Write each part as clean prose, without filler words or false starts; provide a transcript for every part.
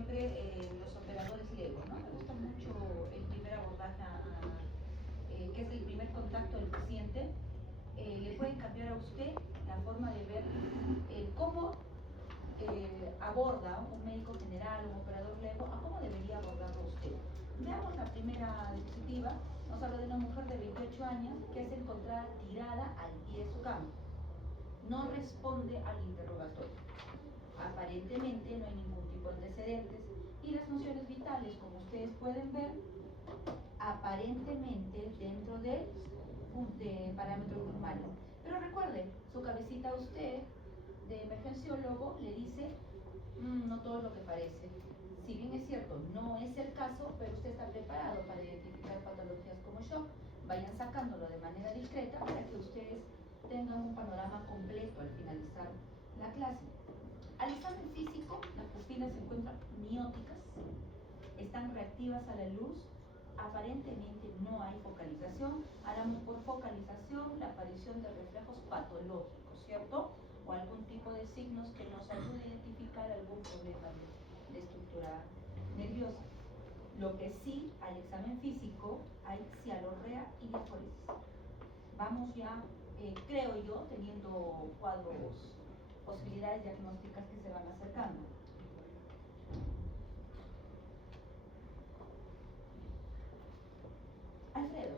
siempre los operadores Lego, ¿no? Me gusta mucho el primer abordaje, que es el primer contacto del paciente. Le pueden cambiar a usted la forma de ver cómo aborda un médico general, un operador Lego, a cómo debería abordarlo usted. Veamos la primera diapositiva. Nos habla de una mujer de 28 años que es encontrada tirada al pie de su cama. No responde al interrogatorio. Aparentemente no hay ningún tipo de antecedentes y las funciones vitales, como ustedes pueden ver, aparentemente dentro de parámetros normales. Pero recuerden, su cabecita a usted de emergenciólogo le dice no todo es lo que parece. Si bien es cierto, no es el caso, pero usted está preparado para identificar patologías como shock. Vayan sacándolo de manera discreta para que ustedes tengan un panorama completo al finalizar la clase. Al examen físico, las pupilas se encuentran mióticas, están reactivas a la luz, aparentemente no hay focalización. Hablamos por focalización la aparición de reflejos patológicos, ¿cierto? O algún tipo de signos que nos ayude a identificar algún problema de estructura nerviosa. Lo que sí, al examen físico, hay cialorrea y diaforesis. Vamos ya, creo yo, teniendo cuadros, posibilidades diagnósticas que se van acercando. Alfredo,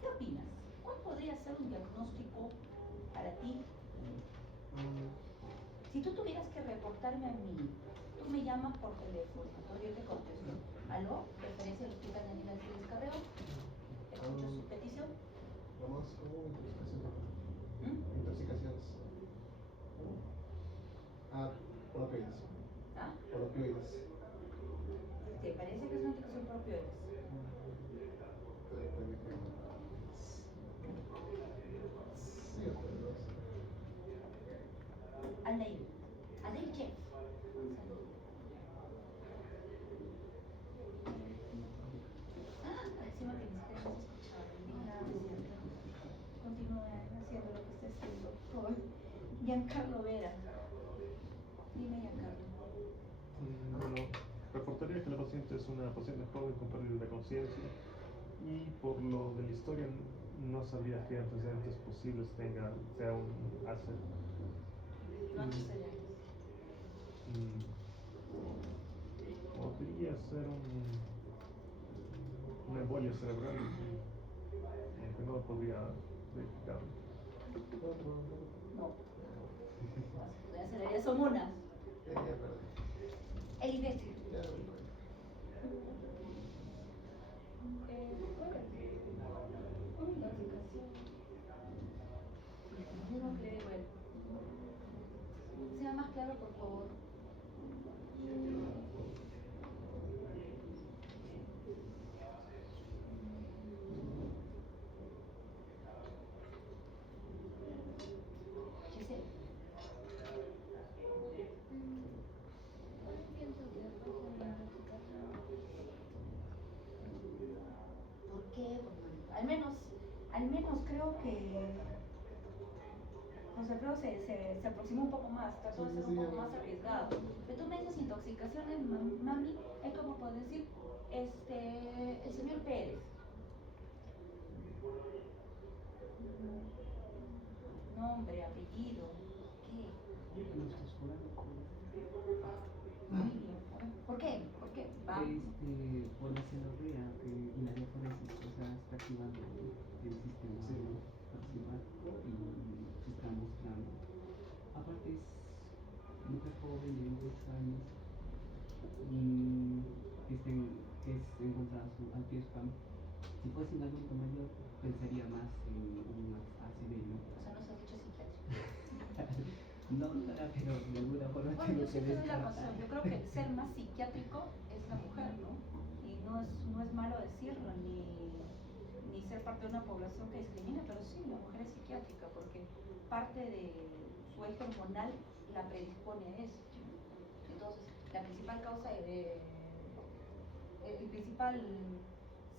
¿qué opinas? ¿Cuál podría ser un diagnóstico para ti? Si tú tuvieras que reportarme a mí, tú me llamas por teléfono, yo te contesto. ¿Aló? ¿Referencia al hospital de Aníbal Cid Carreo? ¿Escuchas su petición? Lo más común, intoxicación. Intoxicaciones. Por opioides. ¿Ah? Por opioides. ¿Te parece que es una intoxicación por opioides? Sí, Aldair. Aldair, ¿qué? Encima que ni siquiera hemos escuchado. Continúe haciendo lo que está haciendo. Por Giancarlo Vera. Dime, Giancarlo. Bueno, reportaría que la paciente es una paciente joven con pérdida de conciencia y por lo de la historia no sabría qué antecedentes posibles sea un Alzheimer. No antecedentes. Podría ser una embolia cerebral, aunque no podría verificarlo. No. Las acelerarías son unas. Elibet. Una intoxicación. Yo no creo, bueno. Sea más claro, por favor. ¿Qué sé? ¿Por qué? Al menos creo que José Alfredo se aproximó un poco más, trató de ser un poco más arriesgado. Pero tú me dices intoxicaciones, mami, es como puedo decir, el señor Pérez. Nombre, apellido, ¿qué? Muy bien. ¿Por qué? ¿Por qué? Por la cialorrea y la diaforesis, o sea, está activando el sistema parasimpático y se está mostrando. Aparte es mujer joven de 28 años y que es encontrada al pie de su cama. Si fuese un adulto mayor, pensaría más en una ACV, ¿no? O sea, no se ha dicho psiquiátrico. No, pero de alguna forma bueno, tengo yo sí que te doy la descartar. razón. Yo creo que el ser más psiquiátrico es la mujer, ¿no? Y no es malo decirlo, ni ser parte de una población que discrimina, pero sí, la mujer es psiquiátrica porque parte de su eje hormonal la predispone a eso. Entonces, la principal causa el principal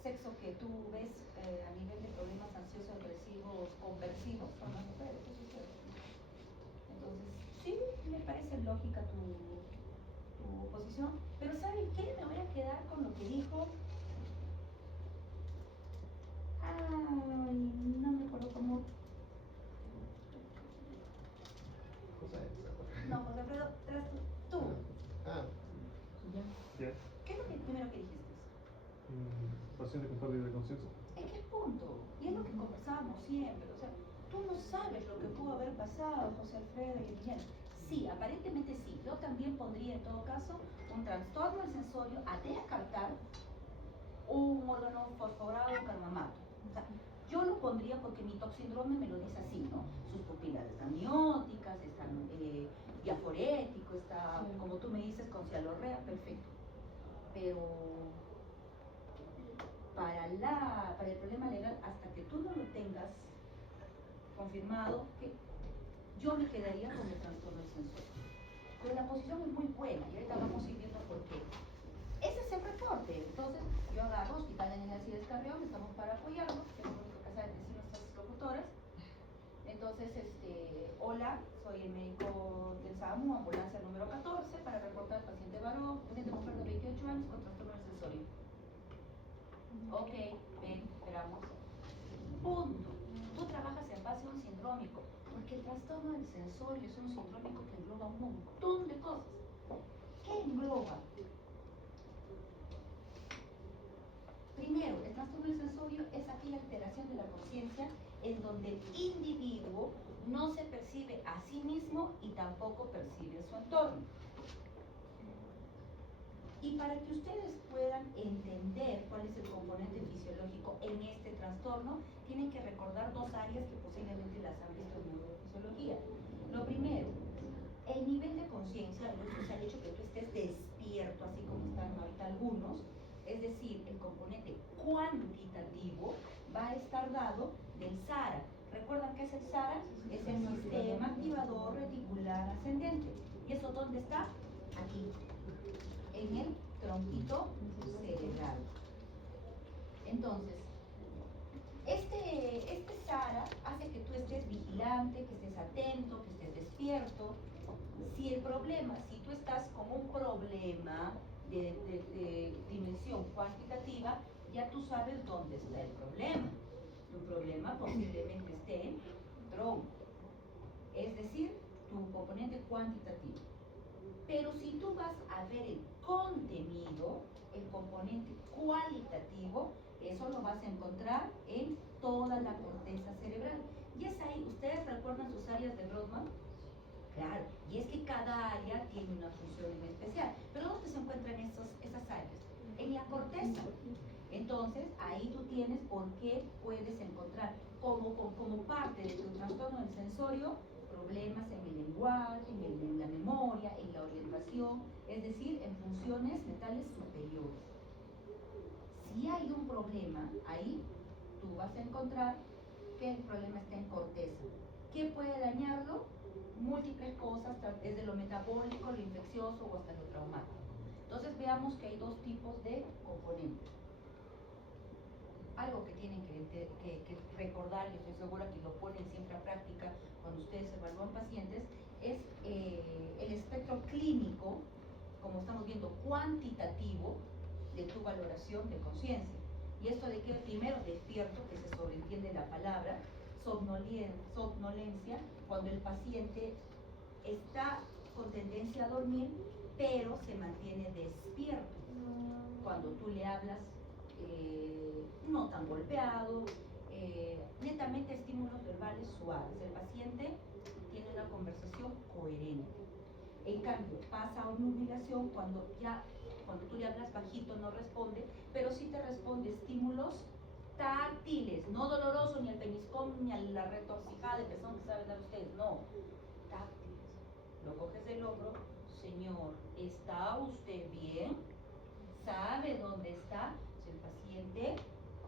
sexo que tú ves a nivel de problemas ansiosos, agresivos, conversivos son las mujeres, eso es cierto. Entonces, sí, me parece lógica tu posición, pero ¿saben qué? Me voy a quedar con lo que dijo. Ay, no me acuerdo cómo. Cosa esa. No, José Alfredo, tú. Ah, Ya. Ya. ¿Qué es lo primero que dijiste? Paciente con pérdida de conciencia. ¿En qué punto? Y es lo que conversábamos siempre. O sea, tú no sabes lo que pudo haber pasado, José Alfredo y Emiliano. Sí, aparentemente sí. Yo también pondría en todo caso un trastorno del sensorio a descartar un órgano fosforado carmamato. O sea, yo lo pondría porque mi toxíndrome me lo dice así, ¿no? Sus pupilas están mióticas, están diaforético, está, como tú me dices, con cialorrea, perfecto. Pero para el problema legal, hasta que tú no lo tengas confirmado, que yo me quedaría con el trastorno del sensorio. Pero la posición es muy buena y ahorita vamos a ir viendo por qué. Ese es el reporte. Entonces, yo agarro Hospital de Alcides Carrión, estamos para apoyarlo, que es lo único que saben decir nuestras locutoras. Entonces, hola, soy el médico del SAMU, ambulancia número 14, para reportar paciente varón, paciente mujer de 28 años con trastorno del sensorio. Ok, ven, esperamos. Punto. Tú trabajas en base a un sindrómico, porque el trastorno del sensorio es un sindrómico que engloba un montón de cosas. ¿Qué engloba? Primero, el trastorno del sensorio es aquella alteración de la conciencia en donde el individuo no se percibe a sí mismo y tampoco percibe su entorno. Y para que ustedes puedan entender cuál es el componente fisiológico en este trastorno, tienen que recordar dos áreas que posiblemente las han visto en neurofisiología. Lo primero, el nivel de conciencia, eso es el hecho que tú estés despierto, así como están ahorita algunos, es decir, el componente cuantitativo va a estar dado del SARA. ¿Recuerdan qué es el SARA? Es el sistema activador reticular ascendente. ¿Y eso dónde está? Aquí, en el tronquito cerebral. Entonces, este SARA hace que tú estés vigilante, que estés atento, que estés despierto. Si el problema, si tú estás con un problema de dimensión cuantitativa, ya tú sabes dónde está el problema. Tu problema posiblemente esté en tronco, es decir, tu componente cuantitativo. Pero si tú vas a ver el contenido, el componente cualitativo, eso lo vas a encontrar en toda la corteza cerebral. Y es ahí, ¿ustedes recuerdan sus áreas de Brodmann? Claro, y es que cada área tiene una función en especial. Pero ¿dónde se encuentran esas áreas? En la corteza. Entonces, ahí tú tienes por qué puedes encontrar como parte de tu trastorno del sensorio problemas en el lenguaje, en la memoria, en la orientación, es decir, en funciones mentales superiores. Si hay un problema ahí, tú vas a encontrar que el problema está en corteza. ¿Qué puede dañarlo? Múltiples cosas, desde lo metabólico, lo infeccioso o hasta lo traumático. Entonces veamos que hay dos tipos de componentes. Algo que tienen que recordar, y estoy segura que lo ponen siempre a práctica cuando ustedes evalúan pacientes, es el espectro clínico, como estamos viendo, cuantitativo de tu valoración de conciencia. Y esto de que primero despierto, que se sobreentiende la palabra, somnolencia, cuando el paciente está con tendencia a dormir, pero se mantiene despierto. Cuando tú le hablas no tan golpeado, netamente estímulos verbales suaves. El paciente tiene una conversación coherente. En cambio, pasa a obnubilación cuando tú le hablas bajito no responde, pero sí te responde estímulos táctiles, no doloroso ni al peñiscón ni a la retorcijada de pezón que saben dar ustedes, no, táctiles. Lo coges del hombro, señor, ¿está usted bien? ¿Sabe dónde está? El paciente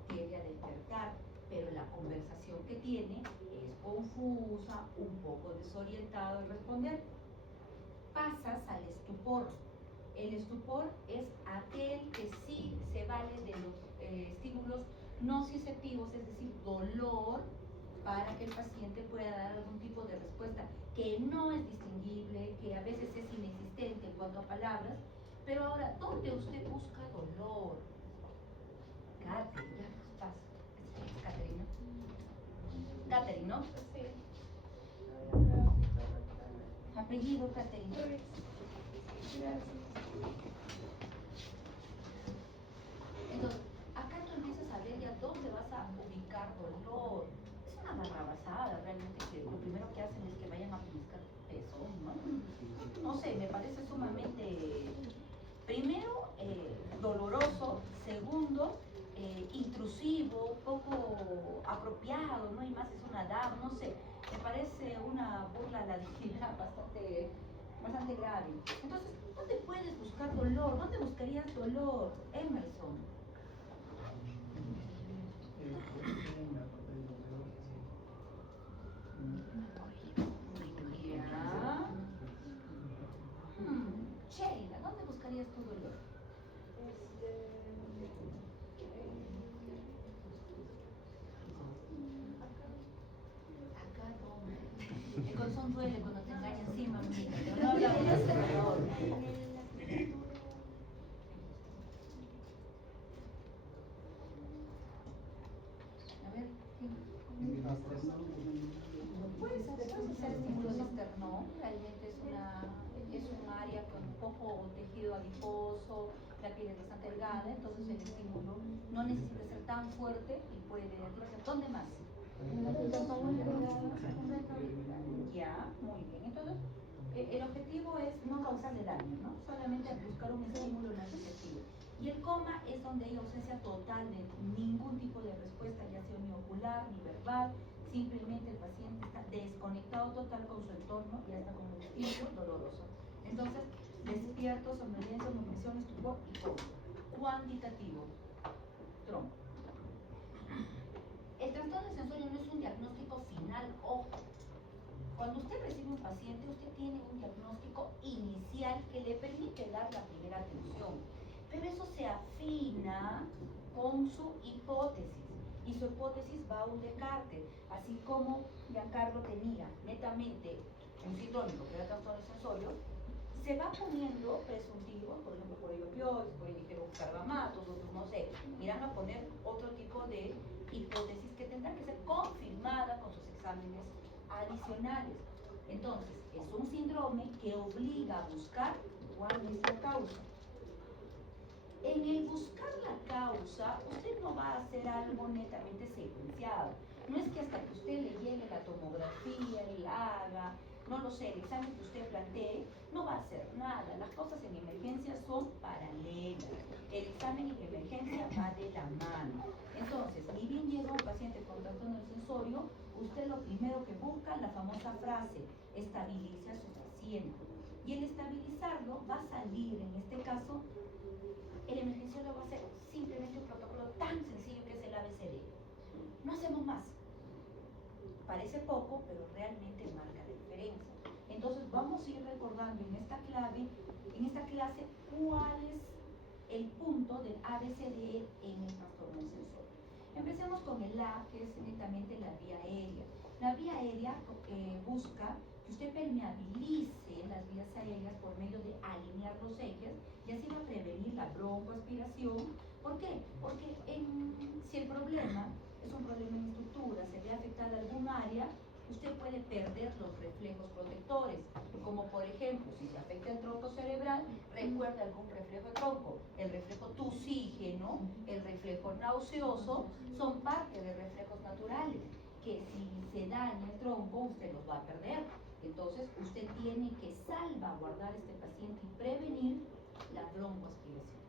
tiende a despertar, pero la conversación que tiene es confusa, un poco desorientado en responder. Pasas al estupor. El estupor es aquel que sí se vale de los estímulos nociceptivos, es decir, dolor, para que el paciente pueda dar algún tipo de respuesta que no es distinguible, que a veces es inexistente en cuanto a palabras. palabras, pero ahora, ¿dónde usted busca dolor? Catherine, ya nos pasa. ¿Es Caterina? Catherine, ¿no? Sí. Apellido Caterina. Gracias. Entonces, acá tú empiezas a ver ya dónde vas a ubicar dolor. Es una barrabasada realmente que lo primero que hacen es que vayan a buscar pezón, ¿no? No sé, me parece sumamente, primero, doloroso, segundo, intrusivo, poco apropiado, ¿no? Y más es una dama, no sé, me parece una burla a la dignidad bastante grave. Entonces, ¿dónde puedes buscar dolor? ¿Dónde buscarías dolor, Emerson? Ya. Sheila, ¿dónde buscarías tu dolor? Acá no. El corazón duele cuando te engañan, sí, mamita, pero no hablamos de ese dolor. A ver, puedes hacer estímulos externos, realmente es un área con poco tejido adiposo, la piel es bastante delgada, entonces el estímulo no necesita ser tan fuerte y puede hacer. ¿Dónde más? Ya, muy bien. Entonces, el objetivo es no causarle daño, ¿no? Solamente buscar un estímulo no efectivo. Y el coma es donde hay ausencia total de ningún tipo de respuesta, ya sea ni ocular ni verbal. Simplemente el paciente está desconectado total con su entorno y hasta con un estímulo doloroso. Entonces, despierto, somnolencia, nutrición, estupor y coma. Cuantitativo. Tronco. El trastorno de sensorio no es un diagnóstico final, ojo. Cuando usted recibe un paciente, usted tiene un diagnóstico inicial que le permite dar la primera atención, pero eso se afina con su hipótesis, y su hipótesis va a un Descartes, así como Giancarlo tenía netamente un sindrómico que era trastorno de sensorio, se va poniendo presuntivos, por ejemplo, por opioides, por dijeron carbamatos, otros no sé, irán a poner otro tipo de hipótesis que tendrán que ser confirmadas con sus exámenes adicionales. Entonces, es un síndrome que obliga a buscar cuál es la causa. En el buscar la causa, usted no va a hacer algo netamente secuenciado. No es que hasta que usted le llegue la tomografía y la haga, no lo sé, el examen que usted plantee, no va a hacer nada. Las cosas en emergencia son paralelas. El examen en emergencia va de la mano. Entonces, ni bien llega un paciente con trastorno del sensorio, usted lo primero que busca, la famosa frase, estabilice a su paciente. Y el estabilizarlo va a salir, en este caso, el emergenciólogo va a hacer simplemente un protocolo tan sencillo que es el ABCD. No hacemos más. Parece poco, pero realmente marca la diferencia. Entonces vamos a ir recordando en esta clase, cuál es el punto del ABCD en el trastorno del sensorio. Empecemos con el A, que es netamente la vía aérea. La vía aérea busca que usted permeabilice las vías aéreas por medio de alinear los ejes, y así va a prevenir la broncoaspiración. ¿Por qué? Porque si el problema es un problema en estructura, se ve afectada algún área, usted puede perder los reflejos protectores, como por ejemplo, si se afecta el tronco cerebral, recuerda algún reflejo de tronco, el reflejo tusígeno, el reflejo nauseoso, son parte de reflejos naturales, que si se daña el tronco, usted los va a perder. Entonces, usted tiene que salvaguardar a este paciente y prevenir la broncoaspiración.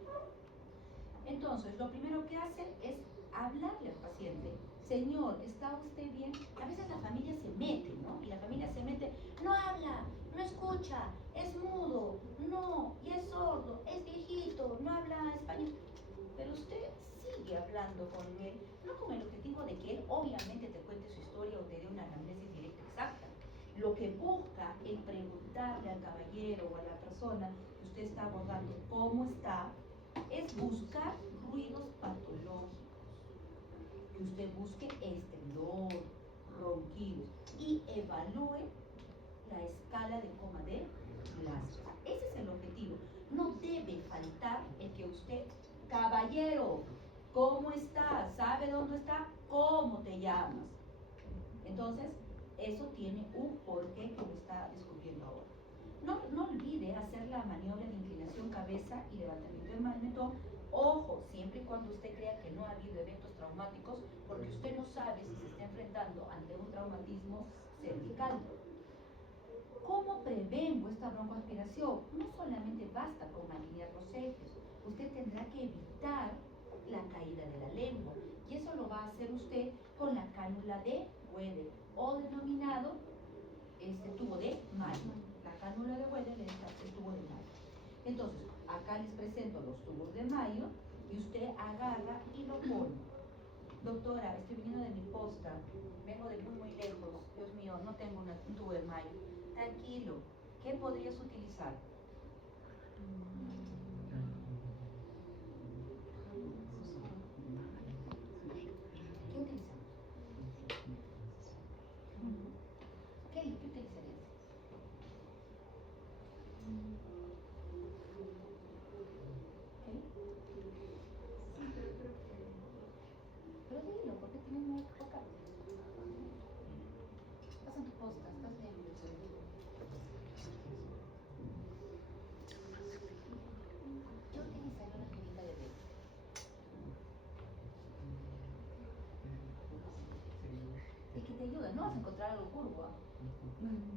Entonces, lo primero que hace es hablarle al paciente. Señor, ¿está usted bien? A veces la familia se mete, ¿no? Y la familia se mete, no habla, no escucha, es mudo, no, y es sordo, es viejito, no habla español. Pero usted sigue hablando con él, no con el objetivo de que él obviamente te cuente su historia o te dé una anamnesis directa exacta. Lo que busca el preguntarle al caballero o a la persona que usted está abordando cómo está, es buscar ruidos patológicos. Que usted busque estrendor, ronquidos y evalúe la escala de coma de Glasgow. Ese es el objetivo. No caballero, ¿cómo está? ¿Sabe dónde está? ¿Cómo te llamas? Entonces, eso tiene un porqué que lo está descubriendo ahora. No olvide hacer la maniobra de inclinación cabeza y levantamiento del mentón. Ojo, siempre y cuando usted crea que no ha habido eventos traumáticos, porque usted no sabe si se está enfrentando ante un traumatismo cervical. ¿Cómo prevengo esta broncoaspiración? No solamente basta con alinear los ejes, usted tendrá que evitar la caída de la lengua, y eso lo va a hacer usted con la cánula de Weddell, o denominado tubo de Mayo. La cánula de Weddell es el tubo de Mayo. Entonces, acá les presento los tubos de Mayo y usted agarra y lo pone. Doctora, estoy viniendo de mi posta, vengo de muy lejos, Dios mío, no tengo un tubo de Mayo. Tranquilo, ¿qué podrías utilizar? ¿Qué utilizamos? ¿Qué utilizarías? ¿Qué? Pero dilo, porque tienes miedo de equivocarte. Estás en tu posta, estás bien. Yo utilizaría una jeringa de bebé. Es que te ayuda, no vas a encontrar algo curvo, ¿ah?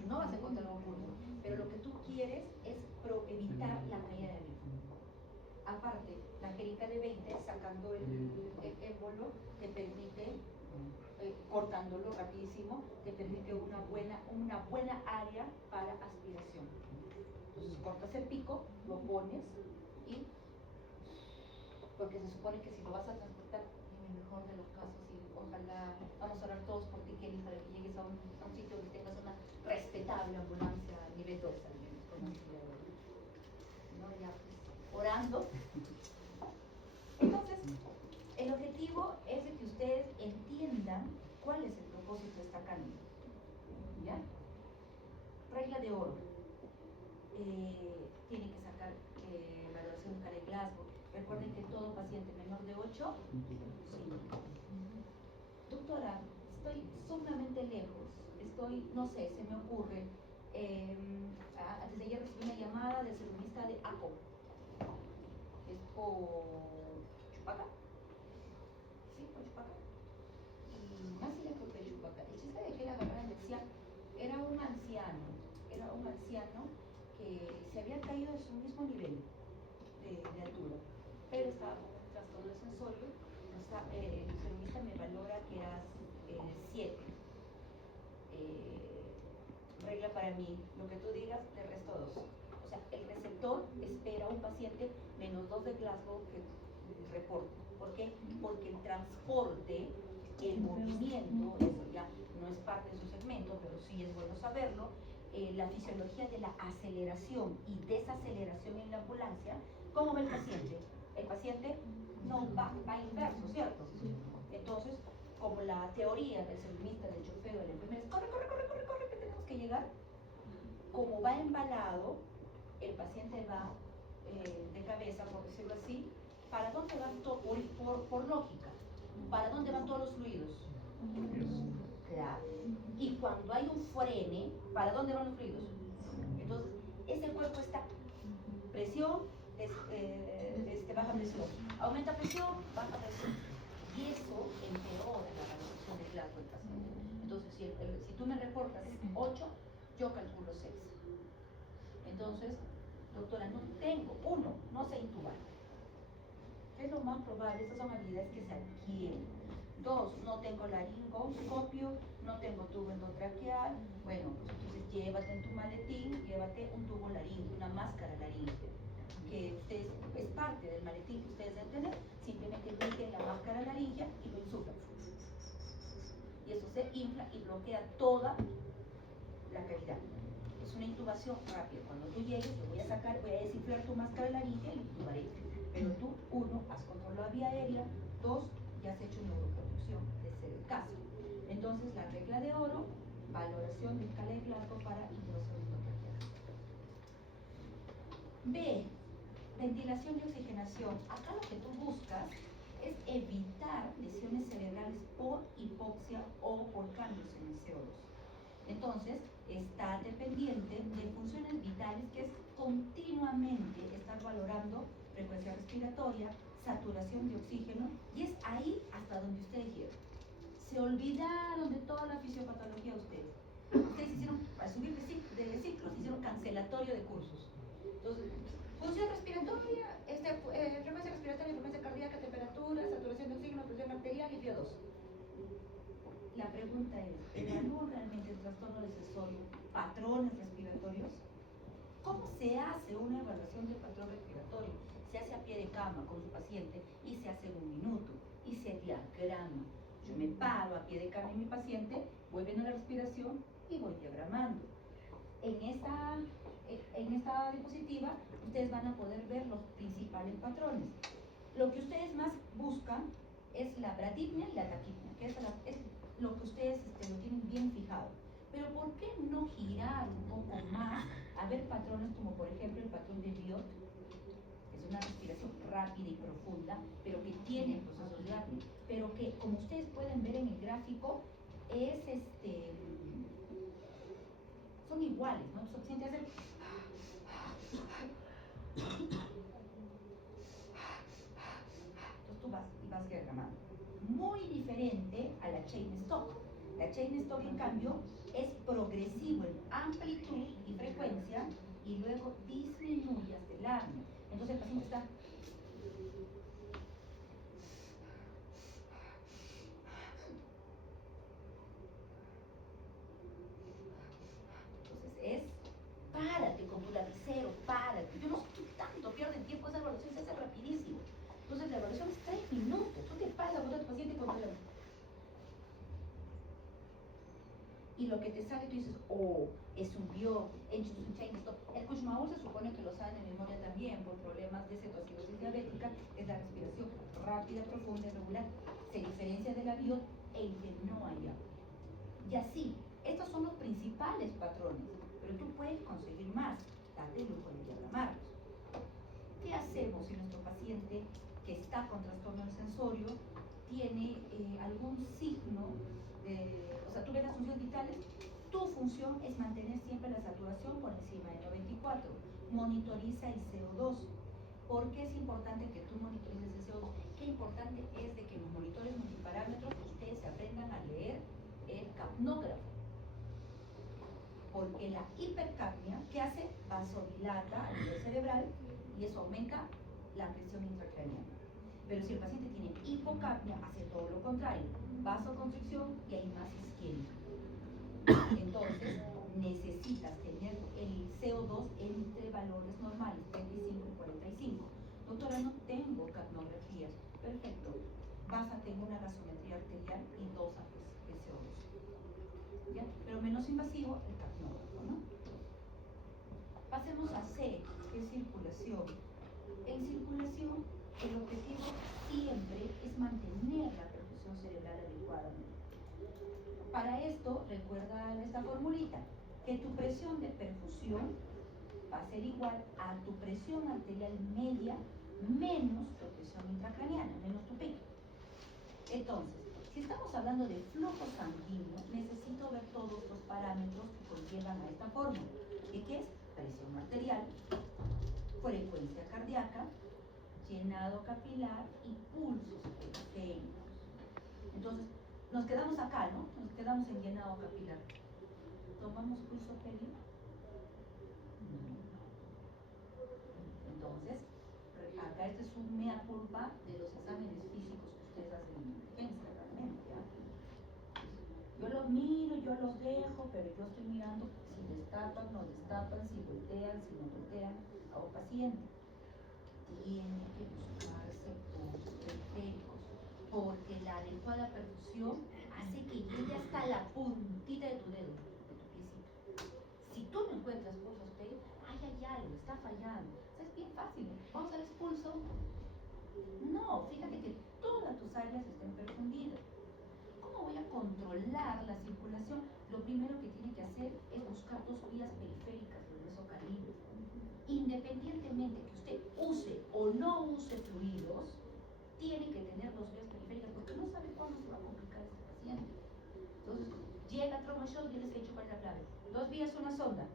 No vas a encontrar algo curvo, pero lo que tú quieres es evitar la caída del mismo. Aparte, la jeringa de 20, sacando el émbolo, te permite, cortándolo rapidísimo, te permite una buena área para aspiración. Entonces cortas el pico, lo pones y, porque se supone que si lo vas a transportar, en el mejor de los casos, y ojalá, vamos a orar todos por ti, Kelly, para que llegues a un sitio donde tengas una respetable ambulancia a nivel 2, al menos, con una silla de ruedas. ¿No? Ya pues, orando. Entonces, el objetivo es de que ustedes entiendan cuál es el propósito de esta cánula. ¿Ya? Regla de oro. Tiene que sacar valoración de Glasgow. Recuerden que todo paciente menor de 8, sí. Doctora, estoy sumamente lejos. No sé, se me ocurre. Antes de ayer recibí una llamada del celularista de ACO. Es por Chupaca. Sí, por Chupaca. Y más lejos de Chupaca. El chiste de que la agarrara decía, era un anciano que se había caído de su mismo nivel de altura, pero estaba con un trastorno de sensorio. El celularista me valora que era 7. Regla para mí, lo que tú digas, le resto 2. O sea, el receptor espera a un paciente -2 de Glasgow que reporte. ¿Por qué? Porque el transporte, el movimiento, eso ya no es parte de su segmento, pero sí es bueno saberlo. La fisiología de la aceleración y desaceleración en la ambulancia. ¿Cómo va el paciente? El paciente no va inverso, ¿cierto? Entonces, como la teoría del celularista, del chofer, del enfermero es corre, que tenemos que llegar. Como va embalado, el paciente va de cabeza, por decirlo así. ¿Para dónde van por lógica? ¿Para dónde van todos los fluidos? Claro. Y cuando hay un frene, ¿para dónde van los fluidos? Entonces, ese cuerpo está presión, baja presión, aumenta presión, baja presión. Y eso empeora la valoración de Glasgow del paciente. Entonces, si tú me reportas 8, yo calculo 6. Entonces, doctora, no sé intubar. Es lo más probable, esas son habilidades que se adquieren. 2, no tengo laringoscopio, no tengo tubo endotraqueal. Bueno, pues entonces llévate en tu maletín, llévate un tubo laríngeo, una máscara laríngea, que es parte del maletín que ustedes deben tener. Simplemente meten la máscara laríngea y lo insuflan. Y eso se infla y bloquea toda la cavidad. Es una intubación rápida. Cuando tú llegues, te voy a desinflar tu máscara laríngea y lo intubaré. Pero tú, 1, has controlado la vía aérea, 2, ya has hecho neuroproducción, de ser el caso. Entonces, la regla de oro, valoración de escala de Glasgow para intubación endotraqueal. B, Ventilación y oxigenación. Acá lo que tú buscas es evitar lesiones cerebrales por hipoxia o por cambios en el CO2. Entonces, está dependiente de funciones vitales, que es continuamente estar valorando frecuencia respiratoria, saturación de oxígeno, y es ahí hasta donde ustedes llegan. Se olvidaron de toda la fisiopatología ustedes. Ustedes hicieron, al subir de ciclos, hicieron cancelatorio de cursos. Entonces, función respiratoria, frecuencia respiratoria, frecuencia cardíaca, temperatura, saturación de oxígeno, presión arterial y VO2. La pregunta es, ¿evalúan realmente el trastorno del sensorio, patrones respiratorios? ¿Cómo se hace una evaluación del patrón respiratorio? Se hace a pie de cama con su paciente y se hace en 1 minuto y se diagrama. Yo me paro a pie de cama en mi paciente, voy viendo la respiración y voy diagramando. En esta diapositiva ustedes van a poder ver los principales patrones. Lo que ustedes más buscan es la bradipnea y la taquipnea, que es lo que ustedes lo tienen bien fijado. Pero ¿por qué no girar un poco más a ver patrones como por ejemplo el patrón de Biot? Es una respiración rápida y profunda, pero que tiene procesos de apnea, pero que, como ustedes pueden ver en el gráfico, es son iguales, ¿no? Su paciente hace entonces tú vas y vas diagramando. Muy diferente a la chain stop. La chain stop, en cambio, es progresivo en amplitud y frecuencia y luego disminuye hasta el apnea. Entonces el paciente está párate con tu lapicero, párate. Yo no sé qué tanto pierden tiempo, esa evaluación se hace rapidísimo. Entonces la evaluación es 3 minutos. Tú te paras a tu paciente con tu... Y lo que te sale, tú dices, oh, es un bio, es un chain stop. El Kussmaul se supone que lo saben de memoria también por problemas de cetoacidosis diabética, es la respiración rápida, profunda y regular. Se diferencia de la bio en que no hay agua. Y así, estos son los principales patrones, pero tú puedes conseguir más, date el lujo de diagramarlos. ¿Qué hacemos si nuestro paciente que está con trastorno del sensorio tiene algún signo de, o sea, tú ves las funciones vitales? Tu función es mantener siempre la saturación por encima de 94. Monitoriza el CO2. ¿Por qué es importante que tú monitorices el CO2? Qué importante es de que los monitores multiparámetros ustedes se aprendan a leer el capnógrafo. Porque la hipercapnia, ¿qué hace? Vasodilata a nivel cerebral y eso aumenta la presión intracraneana. Pero si el paciente tiene hipocapnia, hace todo lo contrario, vasoconstricción y hay más isquémica. Entonces, necesitas tener el CO2 entre valores normales, 35 y 45. Doctora, no tengo capnografía. Perfecto. Vas a tener una gasometría arterial y 2 APs de CO2. ¿Ya? Pero menos invasivo el capnógrafo, ¿no? Pasemos a C, que es circulación. En circulación, el objetivo siempre es mantener la perfusión cerebral adecuadamente. Para esto, recuerda esta formulita, que tu presión de perfusión va a ser igual a tu presión arterial media menos tu presión intracraneana, menos tu pico. Entonces, si estamos hablando de flujo sanguíneo, necesito ver todos los parámetros que conllevan a esta fórmula. ¿Qué es? Presión arterial, frecuencia cardíaca, llenado capilar y pulsos periféricos. Entonces, nos quedamos acá, ¿no? Nos quedamos en llenado capilar. ¿Tomamos pulso periférico? Entonces, acá este es un mea culpa de los exámenes físicos que ustedes hacen en emergencia, realmente. Yo los miro, yo los dejo, pero yo estoy mirando si destapan, no destapan, si voltean, si no voltean a un paciente. Tiene que buscarse puntos periféricos, porque la adecuada perfusión hace que llegue hasta la puntita de tu dedo, de tu piecito. Si tú no encuentras pulsos periféricos, hay algo, está fallando. O sea, es bien fácil. Vamos al expulso. No, fíjate que todas tus áreas estén perfundidas. ¿Cómo voy a controlar la circulación? Lo primero que tiene que hacer es buscar 2 vías periféricas del mesocalibre. Independientemente que usted use o no use fluidos, tiene que tener 2 vías periféricas porque no sabe cuándo se va a complicar este paciente. Entonces, llega trauma shock, yo les he dicho cuál es la clave. 2 vías, una sonda.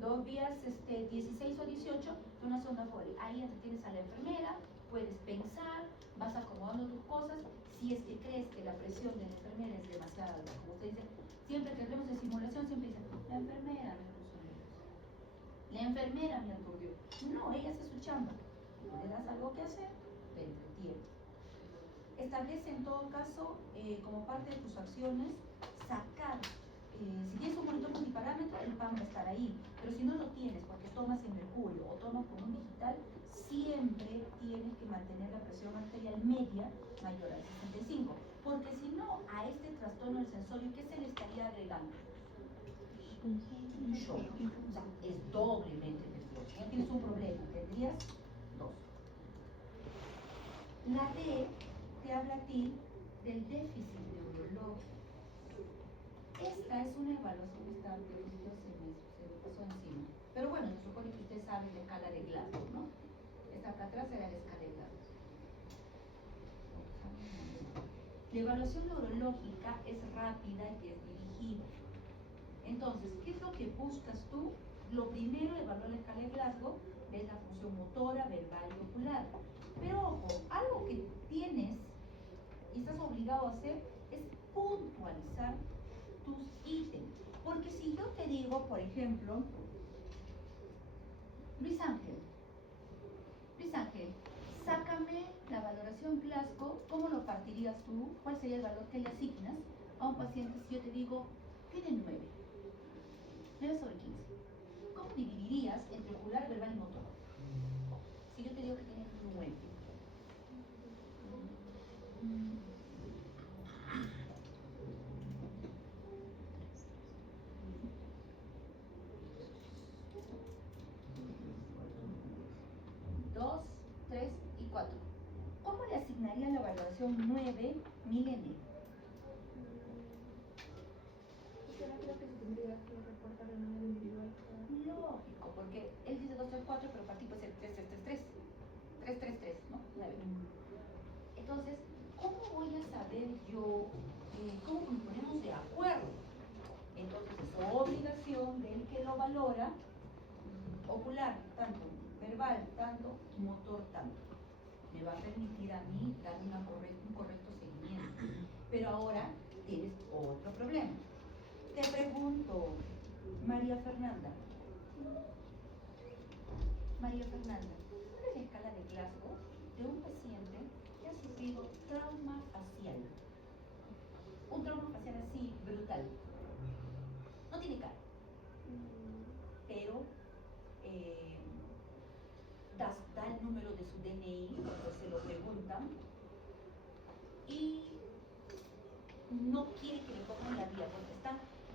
2 vías 16 o 18, una sonda Foley. Ahí entretienes a la enfermera, puedes pensar, vas acomodando tus cosas. Si es que crees que la presión de la enfermera es demasiado alta, como usted dice, siempre que hablemos de simulación, siempre dicen, la enfermera me puso nerviosa. La enfermera me aturdió. No, ella hace su chamba. Le das algo que hacer, te entretiene. Establece en todo caso, como parte de tus acciones, sacar, si tienes un monitor multiparámetro, el PAM va a estar ahí, pero si no lo tienes porque tomas en mercurio o tomas con un digital, siempre tienes que mantener la presión arterial media mayor al 65, porque si no, a este trastorno del sensorio, ¿qué se le estaría agregando? Un shock. O sea, es doblemente peligroso. Ya tienes un problema, tendrías 2. La D te habla a ti del déficit neurológico. Esta es una evaluación que está prevista, se me pasó encima. Pero bueno, se supone que usted sabe la escala de Glasgow, ¿no? Esta acá atrás era la escala de Glasgow. La evaluación neurológica es rápida y es dirigida. Entonces, ¿qué es lo que buscas tú? Lo primero, evaluar la escala de Glasgow, ves la función motora, verbal y ocular. Pero ojo, algo que tienes y estás obligado a hacer es puntualizar tus ítems. Porque si yo te digo, por ejemplo, Luis Ángel, sácame la valoración Glasgow, ¿cómo lo partirías tú? ¿Cuál sería el valor que le asignas a un paciente si yo te digo, tiene 9? 9 sobre 15. ¿Cómo dividirías entre ocular, verbal y motor? Si yo te digo que tiene 9. Dos, 3 y 4. ¿Cómo le asignarían la valoración 9 Milene? ¿Será que se tendría que reportar de manera individual? Lógico, porque él dice 2, 3, 4, pero para ti puede ser 3, 3, 3, 3. 3, 3, 3, ¿no? 9. Entonces, ¿cómo voy a saber yo cómo nos ponemos de acuerdo? Entonces, es obligación del que lo valora, ocular tanto, verbal tanto, motor tanto. Me va a permitir a mí dar un correcto seguimiento. Pero ahora tienes otro problema. Te pregunto, María Fernanda, ¿cuál es la escala de Glasgow de un paciente que ha sufrido trauma facial? Un trauma facial así, brutal. No tiene cara, pero da el número de su DNI cuando se lo preguntan y no quiere que le pongan la vía porque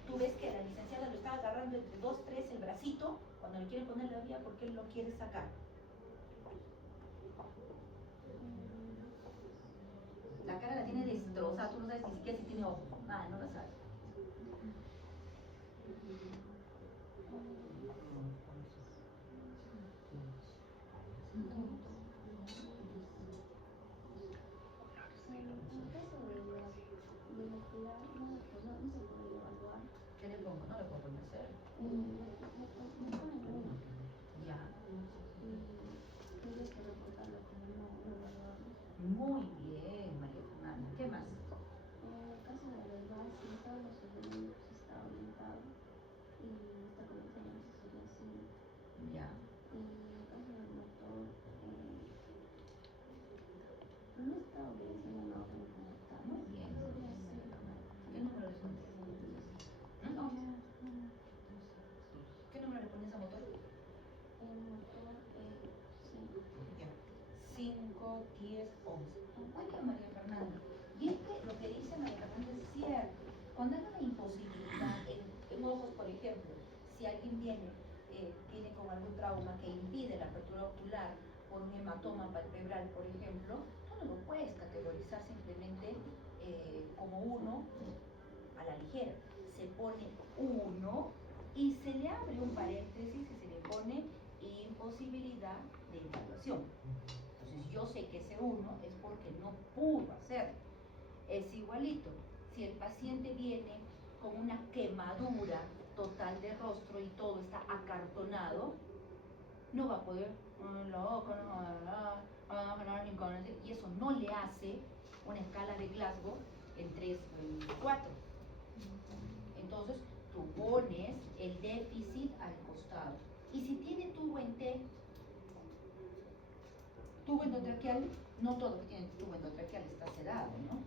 tú ves que la licenciada lo está agarrando entre 2, 3 el bracito cuando le quiere poner la vía porque él lo quiere sacar. La cara la tiene destrozada, tú no sabes ni siquiera si tiene ojo, nada, no la sabes. ¿Qué le pongo? No le puedo poner cero. Ya. Muy bien, María Fernanda. ¿Qué más? En el caso de los vasos, todos los elementos está aumentado y está comenzando a suceder. Ya. Y en el caso del motor, no está obedeciendo una orden como tal. Muy bien. ¿Qué número le pones? No. ¿Qué número le pones a motor? El motor 5. Ya. 5, 10, 11. Muy bien, María Fernanda. Y es que lo que dice María Fernanda es cierto. Cuando hay una imposibilidad en ojos, por ejemplo, si alguien tiene con algún trauma que impide la apertura ocular por un hematoma palpebral, por ejemplo, tú no lo puedes categorizar simplemente como 1 a la ligera. Se pone 1 y se le abre un paréntesis y se le pone imposibilidad posibilidad de evaluación. Entonces yo sé que ese 1 es porque no pudo hacer. Es igualito. Si el paciente viene con una quemadura total de rostro y todo está acartonado, no va a poder y eso no le hace una escala de Glasgow en 3 o en 4. Entonces tú pones el déficit al costado. Y si tiene tubo endotraqueal, no todo que tiene tubo endotraqueal está sedado, ¿no?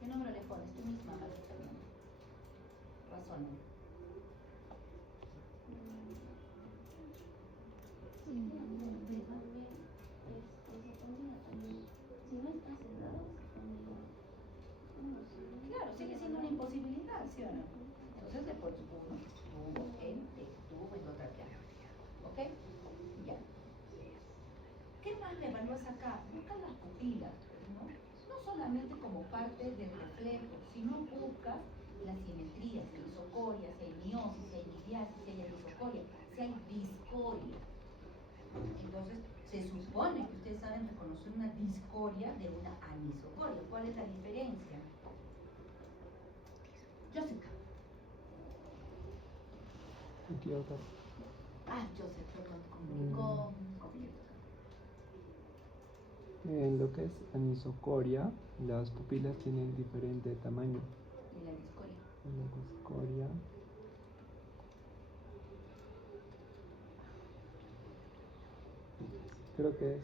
¿Qué número le pones? Tú misma, María Fernanda. Razona. Claro, sigue siendo una imposibilidad, ¿sí o no? Entonces le pones tubo endotraqueal. ¿Ok? Ya. ¿Qué más le evalúas acá? Buscas las pupilas, ¿no? No solamente como parte del reflejo, sino buscas la simetría, si hay isocoria, si hay miosis, si hay miliasis, si hay anisocoria, si hay discoria. Entonces, se supone que ustedes saben reconocer una discoria de una anisocoria. ¿Cuál es la diferencia? Jessica. Equivocado. Joseph, perdón, conflicto. En lo que es anisocoria, las pupilas tienen diferente tamaño. Y la discoria. En la discoria, creo que es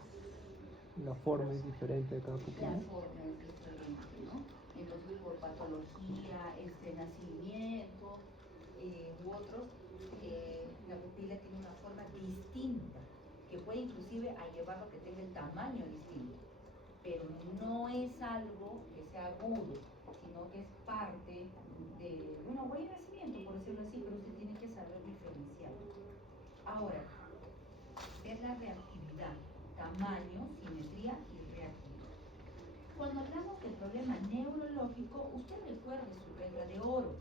la forma es diferente de cada pupila. La forma es diferente, ¿no? Entonces, por patología, nacimiento u otros, la pupila tiene una forma distinta, que puede inclusive a llevarlo a que tenga el tamaño distinto, pero no es algo que sea agudo, sino que es parte de, bueno, buen nacimiento, por decirlo así, pero usted tiene que saber diferenciar. Ahora, ver la reactividad, tamaño, simetría y reactividad. Cuando hablamos del problema neurológico, usted recuerde su regla de oro.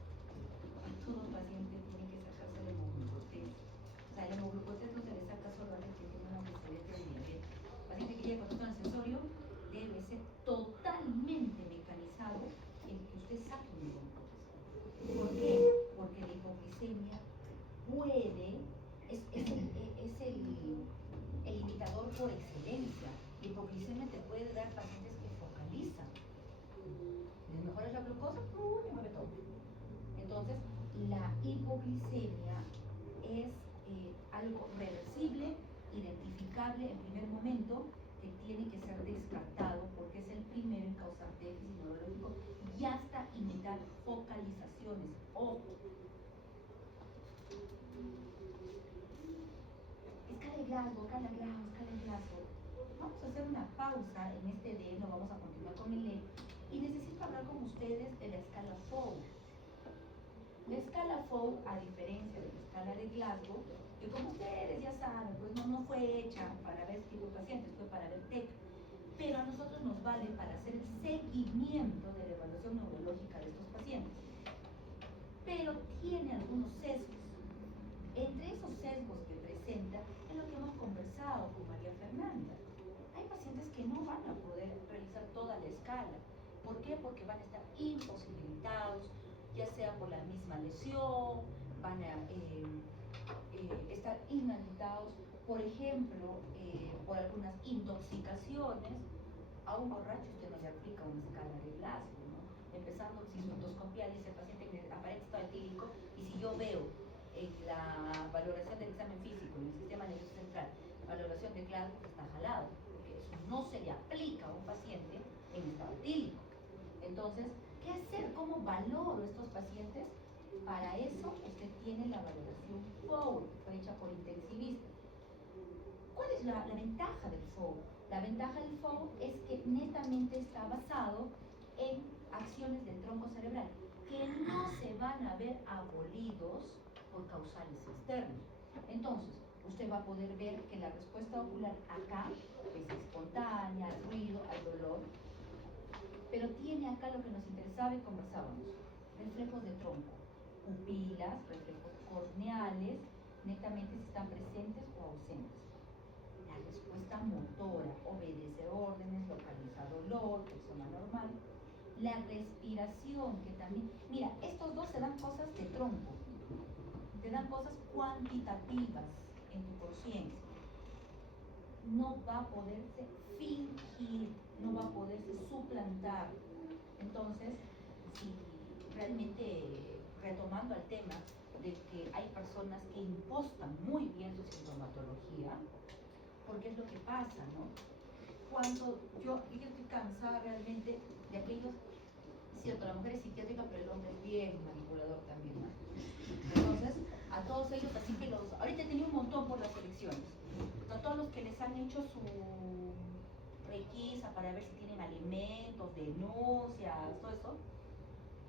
Todo paciente tiene que sacarse el hemoglucotés. O sea, el hemoglucotés no se le saca solo a alguien que tiene un antecedente de diabetes. El paciente que llega con un accesorio debe ser totalmente mecanizado en que usted saque un hemoglucotés. ¿Por qué? Porque la hipoglicemia es el limitador por excelencia. La hipoglicemia te puede dar pacientes que focalizan. Les mejoras la glucosa, y mueve todo. Entonces, la hipoglicemia es algo reversible, identificable en primer momento, que tiene que ser descartado porque es el primero en causar déficit neurológico y hasta imitar focalizaciones. Ojo. Escala de Glasgow. Vamos a hacer una pausa en este D, no vamos a continuar con el E, y necesito hablar con ustedes de la escala FOW. La escala FOW, a diferencia de la escala de Glasgow, que como ustedes ya saben, pues no fue hecha para ver este tipo de pacientes, fue para ver TEC, pero a nosotros nos vale para hacer el seguimiento de la evaluación neurológica de estos pacientes. Pero tiene algunos sesgos. Entre esos sesgos que presenta es lo que hemos conversado con María Fernanda. Hay pacientes que no van a poder realizar toda la escala. ¿Por qué? Porque van a estar imposibilitados, ya sea por la misma lesión, van a estar inhabilitados, por ejemplo, por algunas intoxicaciones. A un borracho usted no le aplica una escala de Glasgow, ¿no? Empezando si su endoscopia dice el paciente en aparente estado etílico, y si yo veo en la valoración del examen físico en el sistema nervioso central, valoración de Glasgow, está jalado, porque eso no se le aplica a un paciente en estado etílico. Entonces, ¿qué hacer? ¿Cómo valoro estos pacientes? Para eso usted tiene la valoración FOW, fue hecha por intensivistas. ¿Cuál es la ventaja del FOW? La ventaja del FOW es que netamente está basado en acciones del tronco cerebral, que no se van a ver abolidos por causales externos. Entonces, usted va a poder ver que la respuesta ocular acá es espontánea, al ruido, al dolor, pero tiene acá lo que nos interesaba y conversábamos: reflejos de tronco, pupilas, reflejos corneales, netamente si están presentes o ausentes. La respuesta motora, obedece órdenes, localiza dolor, persona normal. La respiración, que también, mira, estos dos te dan cosas de tronco, te dan cosas cuantitativas en tu conciencia. No va a poderse fingir, no va a poderse suplantar. Entonces, si realmente, retomando al tema de que hay personas que impostan muy bien su sintomatología, porque es lo que pasa, ¿no? Cuando yo estoy cansada realmente de aquellos, cierto, la mujer es psiquiátrica, pero el hombre es bien manipulador también, ¿no? Entonces, a todos ellos, así que ahorita he tenido un montón por las elecciones, a todos los que les han hecho su requisa para ver si tienen alimentos, denuncias, todo eso,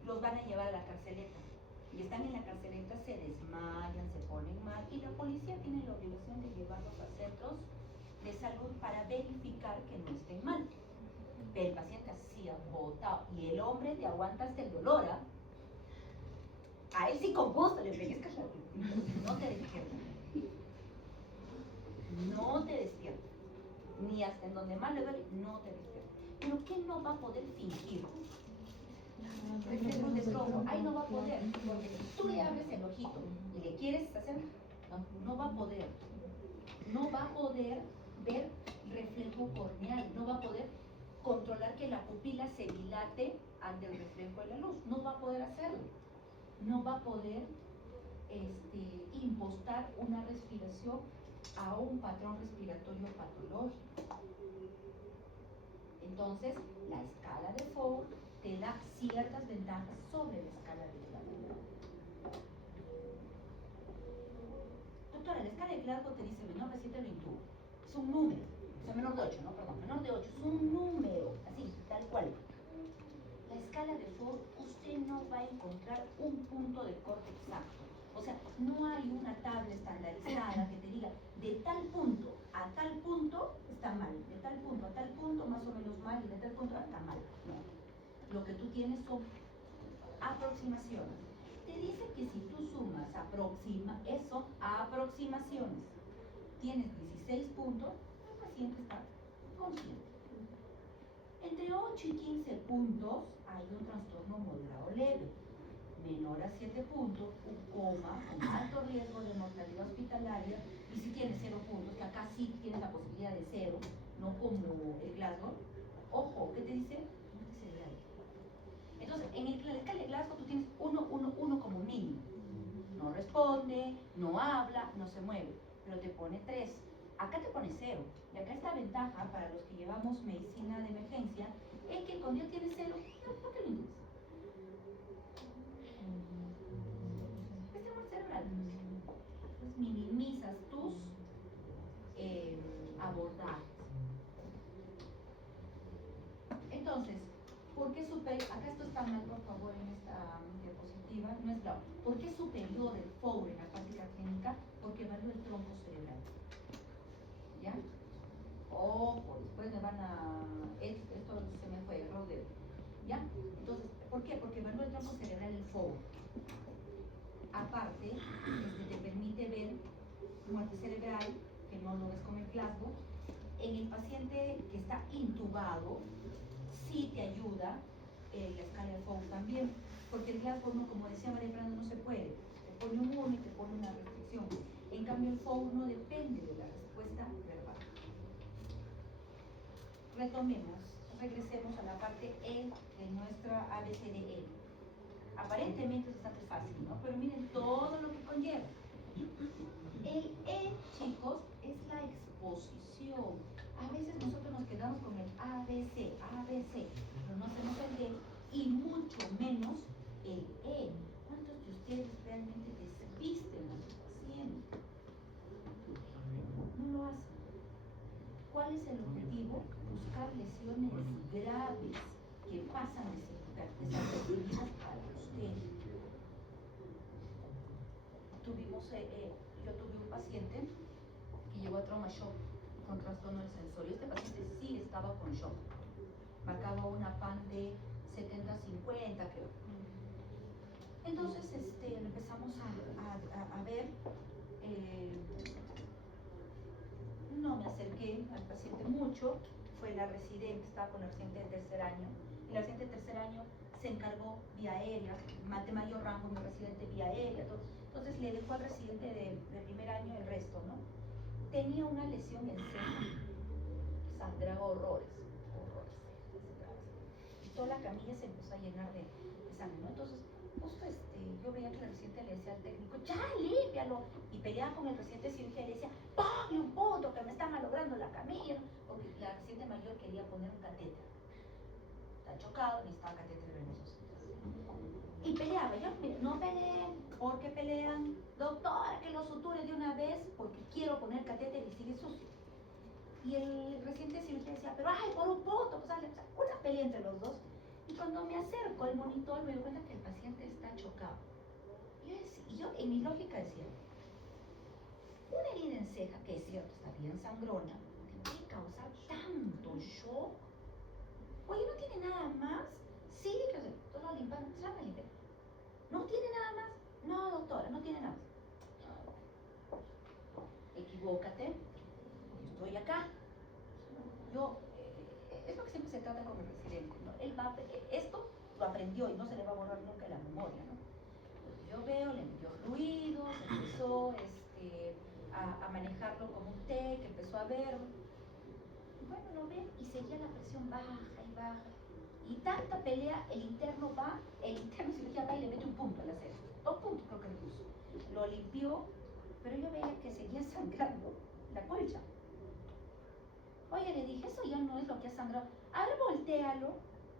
los van a llevar a la carceleta. Y están en la carceleta, se desmayan, se ponen mal, y la policía tiene la obligación de llevarlos a centros de salud para verificar que no estén mal. Pero el paciente así agotado, y el hombre te aguanta hasta el dolor, ¿ah? A él sí con gusto le pellizcas la no te despierta. No te despierta. Ni hasta en donde más le duele, no te despierta. Pero ¿quién no va a poder fingir? Reflejos de tronco, ahí no va a poder, porque si tú le abres el ojito y le quieres hacer, no va a poder. No va a poder ver reflejo corneal, no va a poder controlar que la pupila se dilate ante el reflejo de la luz, no va a poder hacerlo. No va a poder impostar una respiración a un patrón respiratorio patológico. Entonces, la escala de Four te da ciertas ventajas sobre la escala de Glasgow. Doctora, la escala de Glasgow te dice menor de 7 lo intubo. Es un número, o sea, menor de 8, no, perdón, menor de 8, es un número, así, tal cual. La escala de Four, usted no va a encontrar un punto de corte exacto. O sea, no hay una tabla estandarizada que te diga de tal punto a tal punto está mal, de tal punto a tal punto más o menos mal y de tal punto está mal. No. Lo que tú tienes son aproximaciones. Te dice que si tú sumas son aproximaciones. Tienes 16 puntos, el paciente está consciente. Entre 8 y 15 puntos hay un trastorno moderado leve. Menor a 7 puntos, un coma con alto riesgo de mortalidad hospitalaria. Y si tienes 0 puntos, que acá sí tienes la posibilidad de 0, no como el Glasgow, ojo, ¿qué te dice? Muerte cerebral. Entonces, en la escala de Glasgow tú tienes 1, 1, 1 como mínimo. No responde, no habla, no se mueve, pero te pone 3. Acá te pone 0. Y acá esta ventaja para los que llevamos medicina de emergencia es que cuando ya tienes 0, no te lo interesa. Es de muerte cerebral. Entonces minimizas tus abordajes. Entonces, ¿por qué superior? Acá esto está mal, por favor, en esta diapositiva. No es claro. ¿Por qué superior el Four en la práctica clínica? Porque evalúa el tronco cerebral. ¿Ya? Ojo, después me van a... Esto se me fue, error de... ¿Ya? Entonces, ¿por qué? Porque evalúa el tronco cerebral el Four. Aparte, te permite ver muerte cerebral, que no lo ves con el Glasgow. En el paciente que está intubado, sí te ayuda la escala de Four también, porque el Glasgow, no, como decía María Fernanda, no se puede. Te pone un 1 y te pone una restricción. En cambio, el Four no depende de la respuesta verbal. Retomemos, regresemos a la parte E de nuestra ABCDE. Aparentemente es bastante fácil, ¿no? Pero miren todo lo que conlleva. El E, chicos, es la exposición. A veces nosotros nos quedamos con el ABC, pero no hacemos el D y mucho menos el E. ¿Cuántos de ustedes realmente desvisten a su paciente? No lo hacen. ¿Cuál es el objetivo? Buscar lesiones graves que pasan desapercibidas para usted. Yo tuve un paciente que llegó a trauma shock con trastorno del sensorio. Este paciente sí estaba con shock. Marcaba una PAN de 70-50, creo. Entonces empezamos a ver No me acerqué al paciente mucho, fue la residente, estaba con la residente de tercer año, y la residente de tercer año se encargó vía aérea, más de mayor rango, mi residente vía aérea, entonces le dejó al residente de primer año el resto, ¿no? Tenía una lesión en ceja, sangraba horrores, y toda la camilla se empezó a llenar de sangre, ¿no? Entonces, justo yo veía que la residente le decía al técnico, ya, límpialo, y peleaba con el residente de cirugía y le decía, ponle un punto que me está malogrando la camilla, ¿no? Porque la residente mayor quería poner un catéter, está chocado, necesitaba catéter venoso. Y peleaba, yo, mira, no peleen, porque pelean, doctora, que lo suture de una vez, porque quiero poner catéter y sigue sucio. Y el residente de cirugía decía, pero ay, por un punto, pues sale, una pelea entre los dos. Y cuando me acerco al monitor me doy cuenta que el paciente está chocado. Y yo en mi lógica decía, una herida en ceja, que es cierto, está bien sangrona, tiene que causar tanto shock. Oye, ¿no tiene nada más? Sí, que sé, todos lo limpian, se van a limpiar. ¿No tiene nada más? No, doctora, no tiene nada más. Equivócate, yo estoy acá. Es lo que siempre se trata con el residente, ¿no? Él esto lo aprendió y no se le va a borrar nunca la memoria, ¿no? Yo veo, le metió ruidos, empezó a manejarlo como un TEC, empezó a ver, bueno, lo ve y seguía la presión baja y baja. Y tanta pelea, el interno de cirugía va y le mete un punto a la ceja. 2 puntos creo que le puso. Lo limpió, pero yo veía que seguía sangrando la colcha. Oye, le dije, eso ya no es lo que ha sangrado. A ver, voltéalo.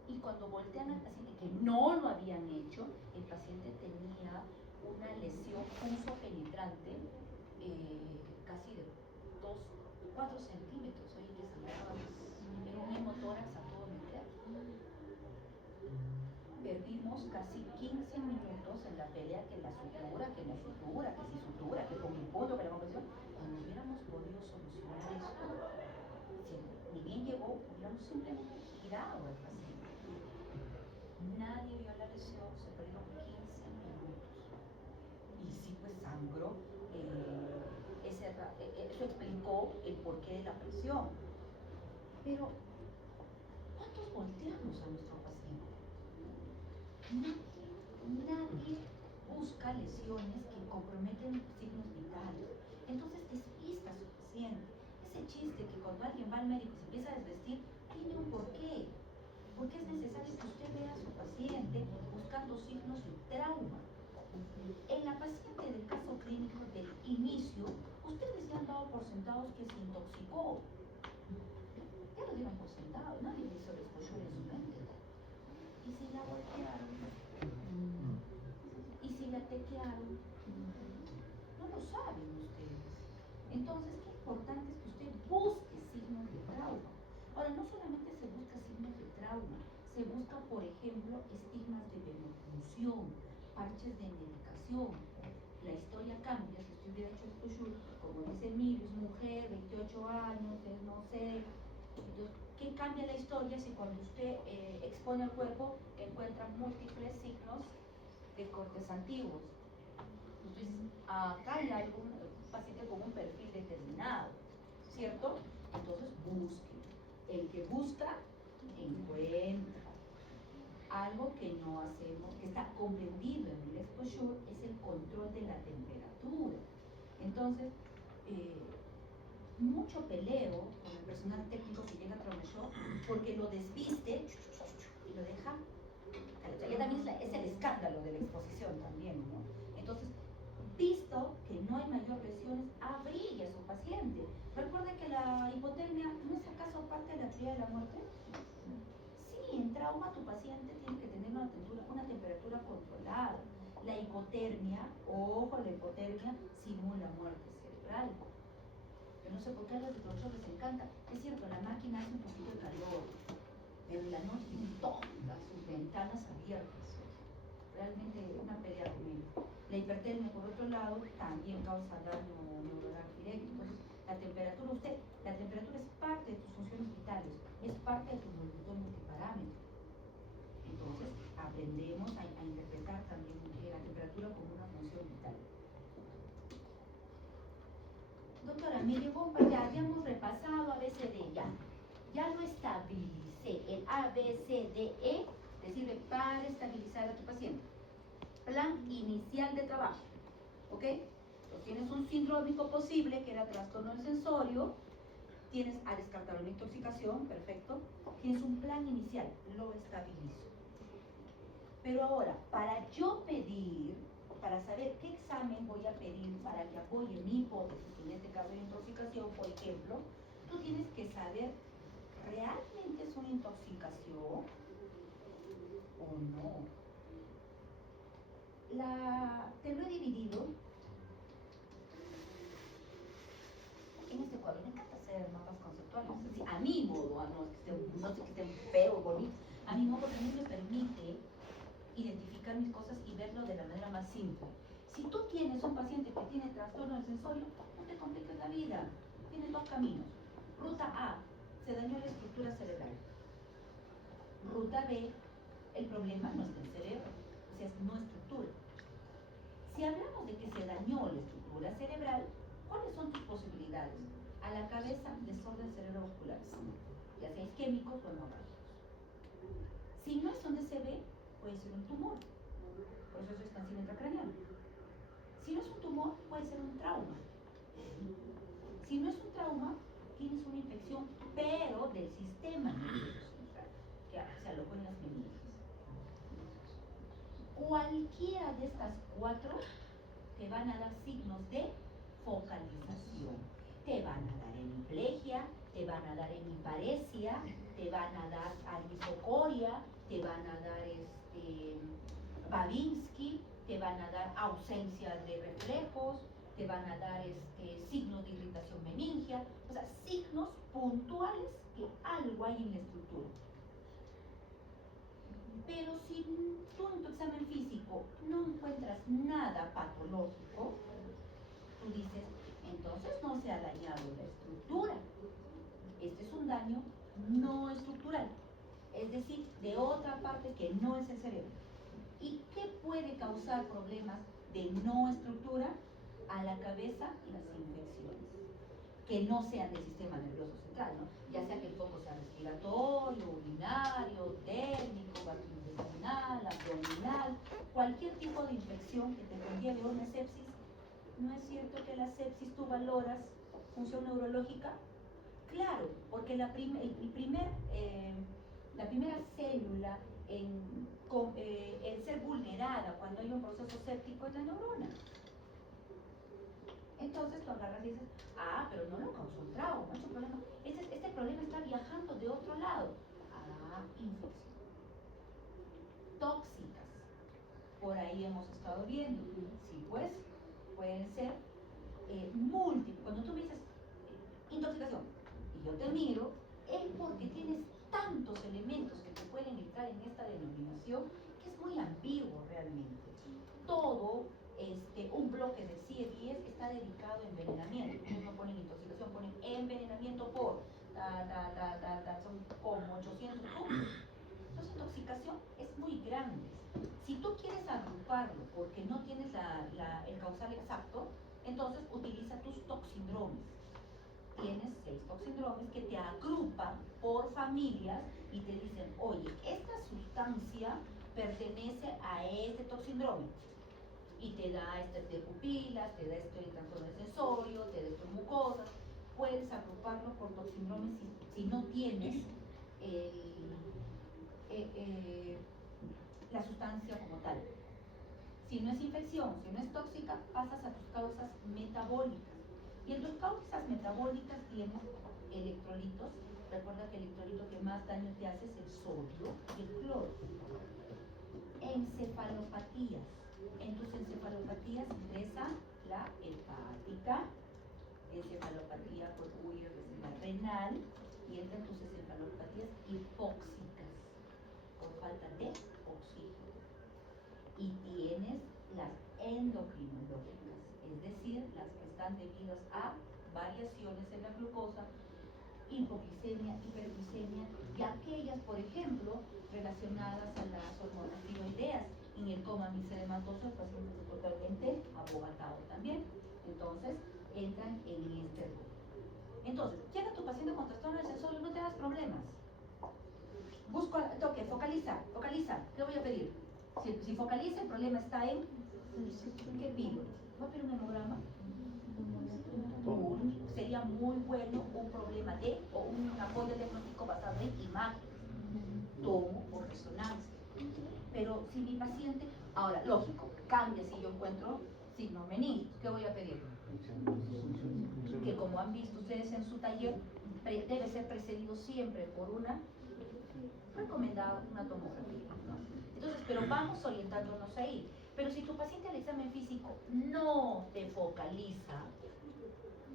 Y cuando voltean al paciente, que no lo habían hecho, el paciente tenía una lesión punzo-penetrante, casi de 4 centímetros. Oye, que sangraba. Era un hemotórax a todo meter. Perdimos casi 15 minutos en la pelea, que la sutura, que no sutura, que si sutura, que con el punto, que la compresión. Cuando hubiéramos podido solucionar esto, ni bien llegó, hubiéramos simplemente girado al paciente. Nadie vio la lesión, se perdieron 15 minutos. Y sí, pues sangró. Eso explicó el porqué de la presión. Pero, ¿cuántos volteamos a nuestro paciente? Nadie busca lesiones que comprometen signos vitales. Entonces despista a su paciente. Ese chiste que cuando alguien va al médico y se empieza a desvestir, tiene un porqué. Porque es necesario que usted vea a su paciente buscando signos de trauma. En la paciente del caso clínico del inicio, ustedes ya han dado por sentados que se intoxicó. Ya lo dieron por sentado, nadie le hizo el exposure en su mente. Y si la voltearon, y si la tequearon, no lo saben ustedes. Entonces, qué importante es que usted busque signos de trauma. Ahora, no solamente se busca signos de trauma, se busca, por ejemplo, estigmas de venoclusión, parches de medicación. La historia cambia si usted hubiera hecho exposure, como dice Emilio, es mujer, 28 años, es no sé. Entonces, ¿qué cambia la historia si cuando usted expone el cuerpo encuentra múltiples signos de cortes antiguos? Entonces, acá hay algún paciente con un perfil determinado, ¿cierto? Entonces, busque. El que busca, encuentra. Algo que no hacemos, que está comprendido en el exposure, es el control de la temperatura. Entonces, mucho peleo con el personal técnico que llega a trauma shock porque lo desviste y lo deja. Ya también es el escándalo de la exposición también, ¿no? Entonces, visto que no hay mayor lesiones, abrigue a su paciente. Recuerde que la hipotermia no es acaso parte de la teoría de la muerte. Sí, en trauma tu paciente tiene que tener una temperatura controlada. La hipotermia, ojo, la hipotermia simula muerte cerebral. Yo no sé por qué a los doctores les encanta. Es cierto, la máquina hace un poquito de calor, pero en la noche tienen todas sus ventanas abiertas. Realmente una pelea con él. La hipertermia, por otro lado, también causa daño neuronal directo. Entonces, la temperatura es parte de tus funciones vitales, es parte de tu monitor multiparámetro. Entonces, aprendemos a interpretar también la temperatura como una función vital. me llegó, ya hemos repasado ABCD, ya lo estabilicé. El ABCDE te sirve para estabilizar a tu paciente. Plan inicial de trabajo, ¿ok? Entonces tienes un sindrómico posible, que era trastorno del sensorio, tienes a descartar una intoxicación, perfecto, tienes un plan inicial, lo estabilizo. Pero ahora, para yo pedir, para saber qué examen voy a pedir para que apoye mi hipótesis, en este caso de intoxicación, por ejemplo, tú tienes que saber, ¿realmente es una intoxicación o no? Te lo he dividido en este cuadro. Me encanta hacer mapas conceptuales, es decir, a mi modo, no sé que estén feos o bonitos, a mi modo también me permite identificar mis cosas y verlo de la manera más simple. Si tú tienes un paciente que tiene trastorno del sensorio, no te compliques la vida. Tienes dos caminos. Ruta A, se dañó la estructura cerebral. Ruta B, el problema no está en el cerebro, o sea, es no estructura. Si hablamos de que se dañó la estructura cerebral, ¿cuáles son tus posibilidades? A la cabeza, desorden cerebrovascular, ya sea isquémicos o hemorrágicos. Si no es donde se ve, puede ser un tumor, proceso expansivo intracraneal. Si no es un tumor, puede ser un trauma. Si no es un trauma, tienes una infección, pero del sistema nervioso central, que se alojó en las meninges. Cualquiera de estas cuatro te van a dar signos de focalización. Te van a dar hemiplegia, te van a dar hemiparesia, te van a dar anisocoria, te van a dar Babinski, te van a dar ausencia de reflejos, te van a dar signos de irritación meningia, o sea, signos puntuales que algo hay en la estructura. Pero si tú en tu examen físico no encuentras nada patológico, tú dices, entonces no se ha dañado la estructura. Este es un daño no estructural, es decir, de otra parte que no es el cerebro. ¿Y qué puede causar problemas de no estructura? A la cabeza, las infecciones, que no sean del sistema nervioso central, ¿no? Ya sea que el foco sea respiratorio, urinario, térmico, gastrointestinal, abdominal, cualquier tipo de infección que te conlleve una sepsis. ¿No es cierto que la sepsis tú valoras función neurológica? Claro, porque la primera célula en ser vulnerada cuando hay un proceso séptico es la neurona. Entonces tú agarras y dices, pero no lo causó un trauma, no es un problema. Este problema está viajando de otro lado. Infección. Tóxicas. Por ahí hemos estado viendo. Sí, pues, pueden ser múltiples. Cuando tú me dices intoxicación y yo te miro, es porque tienes tantos elementos que te pueden entrar en esta denominación que es muy ambiguo realmente. Todo un bloque de CIE-10 está dedicado a envenenamiento. Ellos no ponen intoxicación, ponen envenenamiento por son como 800 puntos. Entonces, intoxicación es muy grande. Si tú quieres agruparlo porque no tienes el causal exacto, entonces utiliza tus toxindromes. Tienes 6 toxindromes que te agrupan por familias y te dicen, oye, esta sustancia pertenece a este toxindrome. Y te da de pupilas, te da de trastorno sensorio, te da de mucosas. Puedes agruparlo por toxindromes si no tienes la sustancia como tal. Si no es infección, si no es tóxica, pasas a tus causas metabólicas. Y en tus causas metabólicas tienes electrolitos. Recuerda que el electrolito que más daño te hace es el sodio y el cloro. Encefalopatías. En tus encefalopatías ingresa la hepática, encefalopatía por huir de la renal, y entran tus encefalopatías hipóxicas por falta de oxígeno. Y tienes las endocrinológicas, es decir, las que están debidas a variaciones en la glucosa, hipoglicemia, hiperglicemia, y aquellas, por ejemplo, relacionadas a las hormonas tiroideas. En el coma miserematoso el paciente está totalmente abogatado también. Entonces, entran en este grupo. más problemas. Busco, toque, focaliza, ¿qué voy a pedir? Si focaliza, el problema está en, ¿qué pido? ¿Voy a pedir un hemograma? Sería muy bueno un problema o un apoyo diagnóstico basado en imágenes, tomo o resonancia. Pero si mi paciente, ahora, lógico, cambia si yo encuentro signos meningios, ¿qué voy a pedir? Que como han visto ustedes en su taller, debe ser precedido siempre por una recomendada una tomografía, ¿no? Entonces, pero vamos orientándonos ahí. Pero si tu paciente al examen físico no te focaliza,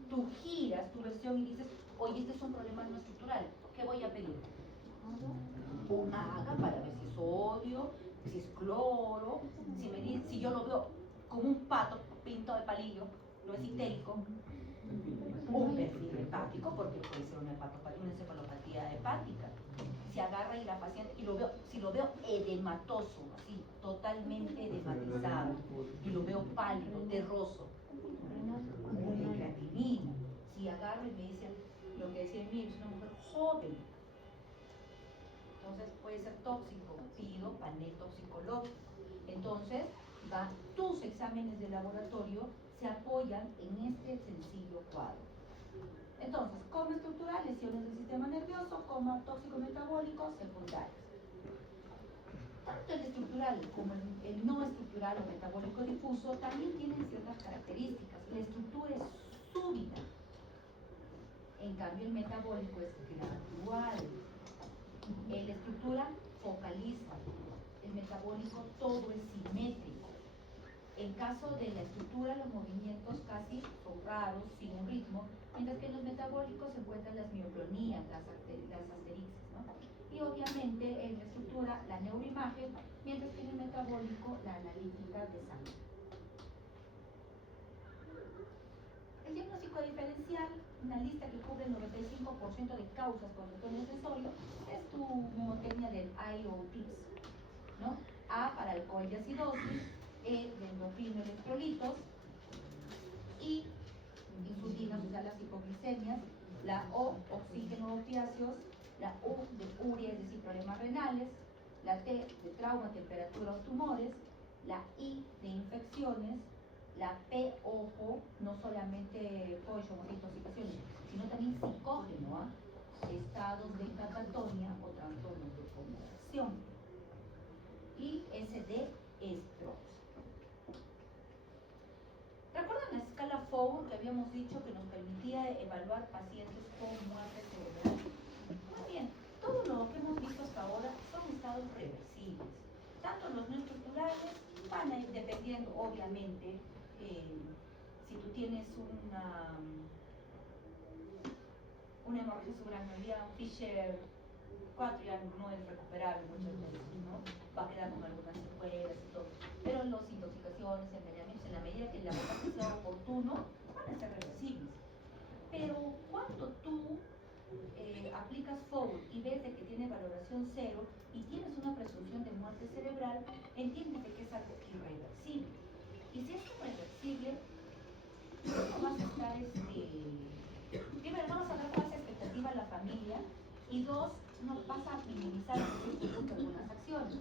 tú giras tu versión y dices, oye, este es un problema no estructural, ¿qué voy a pedir? Una AGA para ver si es sodio, si es cloro, si yo lo veo como un pato pintado de palillo, lo es histérico, un perfil hepático, porque puede ser una encefalopatía hepática. Si agarra y la paciente, si lo veo edematoso, así, totalmente edematizado, y lo veo pálido, terroso, una creatinina. Si agarro y me dice lo que decía Emilio, es una mujer joven, entonces puede ser tóxico, pido panel toxicológico. Entonces, tus exámenes de laboratorio se apoyan en este sencillo cuadro. Entonces, coma estructural, lesiones del sistema nervioso, coma tóxico metabólico, secundarios. Tanto el estructural como el no estructural o metabólico difuso también tienen ciertas características. La estructura es súbita, en cambio el metabólico es gradual. La estructura focaliza, el metabólico todo es simétrico. En caso de la estructura, los movimientos casi son raros, sin un ritmo, mientras que en los metabólicos se encuentran las mioclonías, las asterixis, ¿no? Y obviamente en la estructura la neuroimagen, mientras que en el metabólico la analítica de sangre. El diagnóstico diferencial, una lista que cubre el 95% de causas con trastorno sensorio, es tu mnemotecnia del IOTIPS, ¿no? A para alcohol y acidosis, E de endorfina y electrolitos, I insulinas, o sea, las hipoglicemias, la O, oxígeno opiáceos, la U de urea, es decir, problemas renales, la T de trauma, temperatura o tumores, la I de infecciones, la P, ojo, no solamente pollo o intoxicaciones, sino también psicógeno, estados de catatonia o trastornos de conversión, y S de Stroke. ¿Recuerdan la escala Fowler que habíamos dicho que nos permitía evaluar pacientes con muerte cerebral? Muy bien, todo lo que hemos visto hasta ahora son estados reversibles. Tanto los no estructurales van a ir dependiendo, obviamente, si tú tienes una hemorragia subgranular, un Fisher 4 ya no es recuperable muchas veces, ¿no? Va a quedar con algunas secuelas y todo. Pero las intoxicaciones, envenenamientos, en la medida que el abordaje sea oportuno, van a ser reversibles. Pero cuando tú aplicas Fowler y ves de que tiene valoración 0 y tienes una presunción de muerte cerebral, entiendes de que es algo irreversible. Y si es irreversible, no vas a estar, primero, no vas a dar falsa expectativa a la familia, y dos, no vas a minimizar algunas acciones.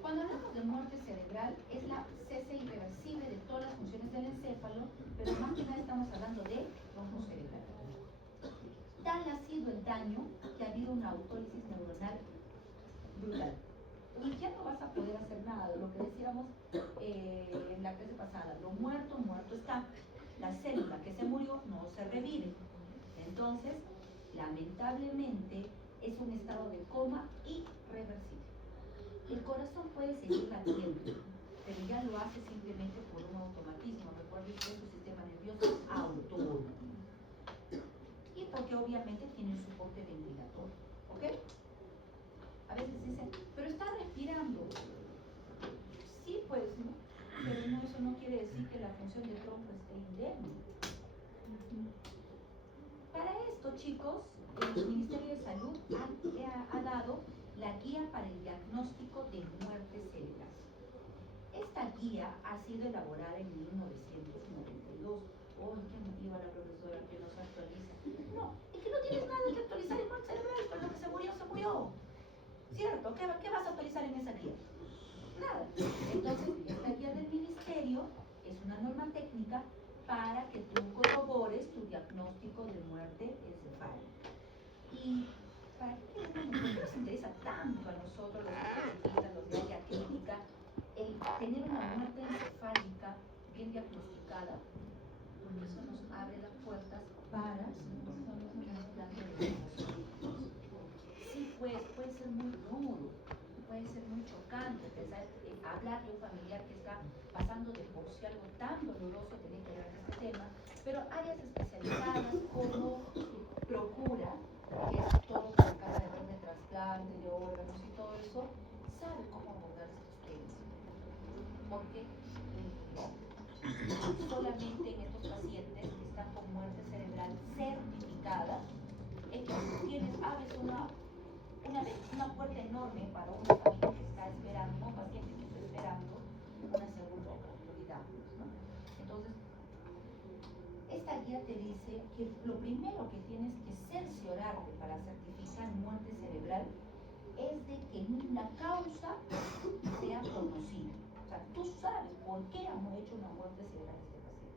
Cuando hablamos de muerte cerebral, es la cese irreversible de todas las funciones del encéfalo, pero más que nada estamos hablando de trombo cerebral. Tal ha sido el daño que ha habido una autólisis neuronal brutal. Y ya no vas a poder hacer nada de lo que decíamos en la clase pasada. Lo muerto, muerto está. La célula que se murió no se revive. Entonces, lamentablemente, es un estado de coma irreversible. El corazón puede seguir latiendo, pero ya lo hace simplemente por un automatismo. Recuerden que su sistema nervioso es autónomo. Y porque obviamente tiene un soporte ventilatorio. ¿Ok? A veces dicen, pero está respirando. Sí, pues, ¿no? Pero no, eso no quiere decir que la función del tronco esté indemne. Para esto, chicos, el Ministerio de Salud ha dado la guía para el diagnóstico de muerte cerebral. Esta guía ha sido elaborada en 1992. ¡Oh, qué emotiva la profesora que nos actualiza! No, es que no tienes nada que actualizar en muerte cerebral, pero hablar de un familiar que está pasando de por sí algo tan doloroso, tener que hablar de este tema, pero áreas especializadas como Procura, que es todo por acá alrededor de trasplante, de órganos y todo eso, sabe cómo abordar estos temas. Porque solamente en estos pacientes que están con muerte cerebral certificada, es que tú abres una puerta enorme para una familia que está esperando, un paciente que está esperando una segunda oportunidad, ¿no? Entonces, esta guía te dice que lo primero que tienes que cerciorarte para certificar muerte cerebral es de que la causa sea conocida. O sea, tú sabes por qué hemos hecho una muerte cerebral a este paciente.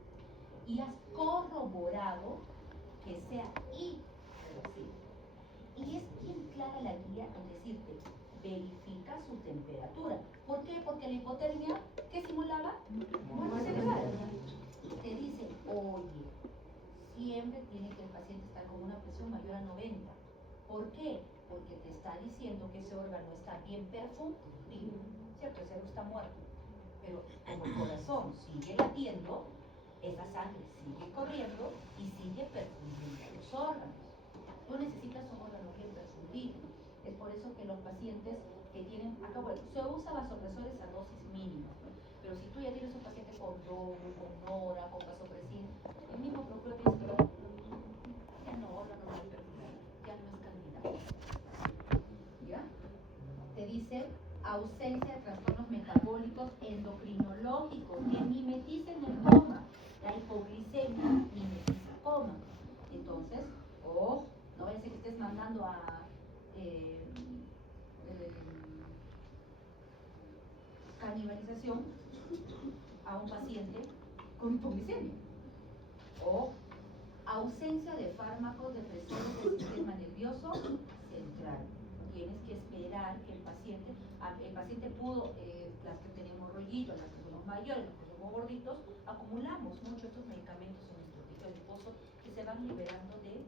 Y has corroborado que sea irreversible. Y es bien clara la guía en decirte, verifica su temperatura. ¿Por qué? Porque la hipotermia, ¿qué simulaba? Muerte cerebral. Te dice, oye, siempre tiene que el paciente estar con una presión mayor a 90. ¿Por qué? Porque te está diciendo que ese órgano está bien perfundido, ¿cierto? Ese órgano está muerto. Pero como el corazón sigue latiendo, esa sangre sigue corriendo y sigue perfundiendo los órganos. Tú necesitas un órgano bien perfundido. Es por eso que los pacientes que tienen, acá bueno, se usa vasopresores a dosis mínimas, ¿no? Pero si tú ya tienes un paciente con DOMO, con NORA, con vasopresina, el mismo procura tienes que ya no órgano bien perfundido, ya no es candidato. ¿Ya? Te dice ausencia de trastornos metabólicos endocrinológicos que mimeticen el coma, la hipoglicemia mimetiza coma. Entonces, ojo, no vaya a ser que estés mandando a canibalización a un paciente con hipoglicemia. O ausencia de fármacos depresores del sistema nervioso central. Tienes que esperar que el paciente pudo, las que tenemos rollitos, las que somos mayores, las que somos gorditos, acumulamos mucho estos medicamentos en nuestro tejido adiposo que se van liberando de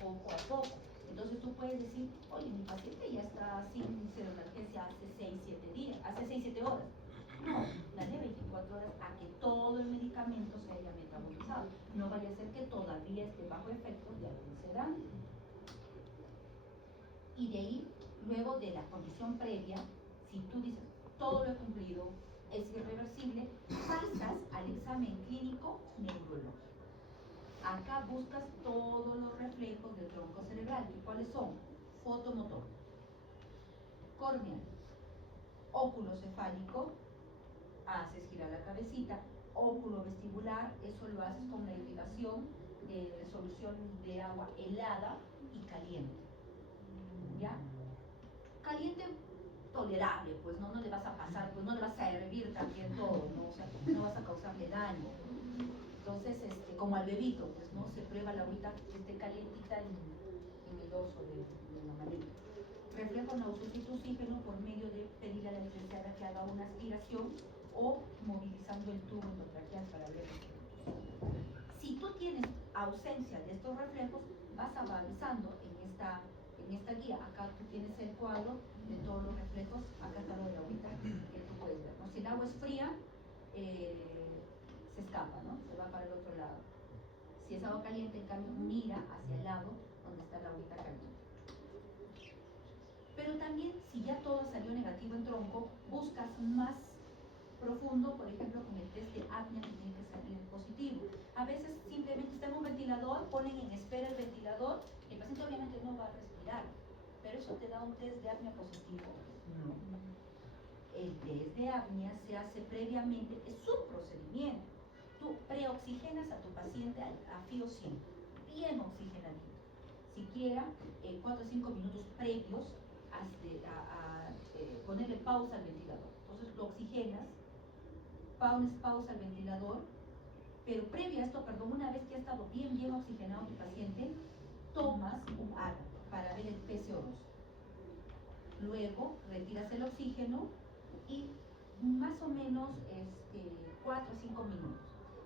poco a poco. Entonces tú puedes decir, oye, mi paciente ya está sin serotalgesia hace 6-7 días, hace 6-7 horas. No, dale 24 horas a que todo el medicamento se haya metabolizado. No vaya a ser que todavía esté bajo efectos de algún sedante. Y de ahí, luego de la condición previa, si tú dices, todo lo he cumplido, es irreversible, pasas al examen clínico neurológico. Acá buscas todos los reflejos del tronco cerebral. ¿Y cuáles son? Fotomotor, córnea, óculo cefálico, haces girar la cabecita, óculo vestibular, eso lo haces con la irrigación de solución de agua helada y caliente. ¿Ya? Caliente tolerable, pues no le vas a pasar, pues no le vas a hervir también todo, ¿no? O sea, no vas a causarle daño. Entonces, como al bebito, pues no se prueba la agüita que esté calientita en el dorso de la manita. Reflejo nauseoso oxígeno por medio de pedirle a la licenciada que haga una aspiración o movilizando el tubo endotraqueal para ver los efectos. Si tú tienes ausencia de estos reflejos, vas avanzando en esta guía. Acá tú tienes el cuadro de todos los reflejos, acá está lo de la agüita que tú puedes ver, ¿no? Si el agua es fría, se escapa, ¿no? Se va para el otro lado. Si es agua caliente, en cambio, mira hacia el lado donde está la agüita caliente. Pero también, si ya todo salió negativo en tronco, buscas más profundo, por ejemplo, con el test de apnea que tiene que salir positivo. A veces simplemente está en un ventilador, ponen en espera el ventilador, el paciente obviamente no va a respirar, pero eso te da un test de apnea positivo. No. El test de apnea se hace previamente, es un procedimiento. Tú preoxigenas a tu paciente a fío 100, bien oxigenadito. Siquiera 4 o 5 minutos previos a ponerle pausa al ventilador. Entonces lo oxigenas, pones pausa al ventilador, pero previo a esto, una vez que ha estado bien oxigenado tu paciente, tomas un ARA para ver el PCO2. Luego retiras el oxígeno y más o menos 4 o 5 minutos.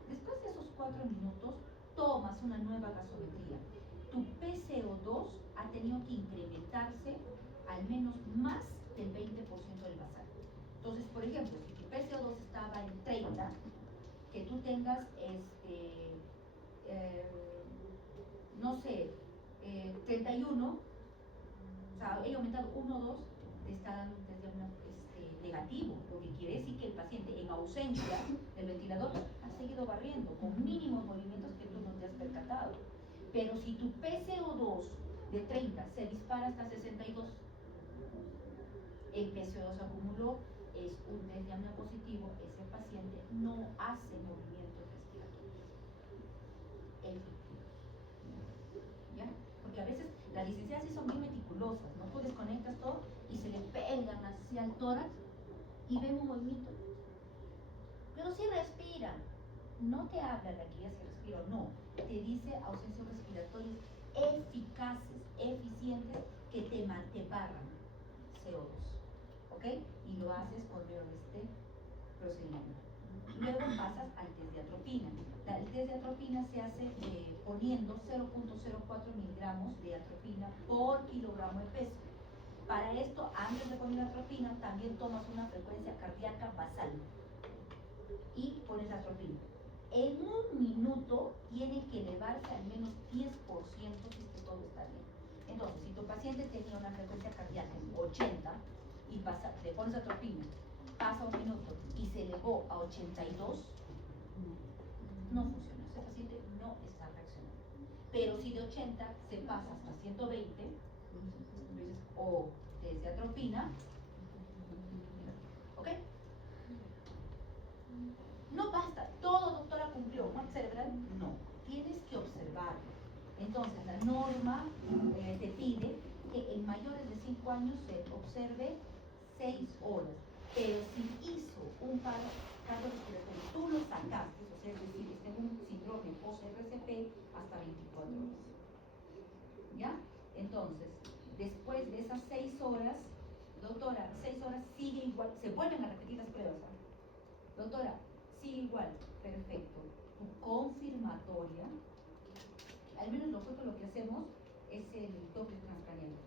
Después de esos 4 minutos, tomas una nueva gasometría. Tu PCO2 ha tenido que incrementarse al menos más del 20% del basal. Entonces, por ejemplo, si tu cuenta que tú tengas, no sé, 31, o sea, he aumentado 1 o 2, te está dando un test negativo, lo que quiere decir que el paciente en ausencia del ventilador ha seguido barriendo con mínimos movimientos que tú no te has percatado. Pero si tu PCO2 de 30 se dispara hasta 62, el PCO2 acumuló, es un test de apnea positivo, ese paciente no hace movimientos respiratorios efectivos. ¿Ya? Porque a veces las licenciadas sí son bien meticulosas, ¿no? Tú desconectas todo y se le pegan hacia el tórax y ven un movimiento. Pero si respira, no te habla de aquí si respira o no, te dice ausencias respiratorias eficaces, eficientes, que te barran CO2, ¿ok? Y lo haces por medio de este procedimiento. Luego pasas al test de atropina. El test de atropina se hace poniendo 0.04 miligramos de atropina por kilogramo de peso. Para esto, antes de poner la atropina, también tomas una frecuencia cardíaca basal y pones la atropina. En 1 minuto tiene que elevarse al menos 10% si es que todo está bien. Entonces, si tu paciente tenía una frecuencia cardíaca en 80 y le pones atropina, pasa 1 minuto y se elevó a 82, no funciona. Ese paciente no está reaccionando. Pero si de 80 se pasa hasta 120, o desde atropina, ¿ok? No basta, todo doctora cumplió, muerte cerebral, no, tienes que observarlo. Entonces la norma te pide que en mayores de 5 años se observe 6 horas, pero si hizo un paro cardiorrespiratorio, tú lo sacaste, o sea, es decir, este es un síndrome post-RCP hasta 24 horas. ¿Ya? Entonces, después de esas 6 horas, doctora, 6 horas sigue igual, se vuelven a repetir las pruebas, ¿eh? Doctora, sigue igual, perfecto. Tu confirmatoria, al menos nosotros lo que hacemos es el doble transcranial,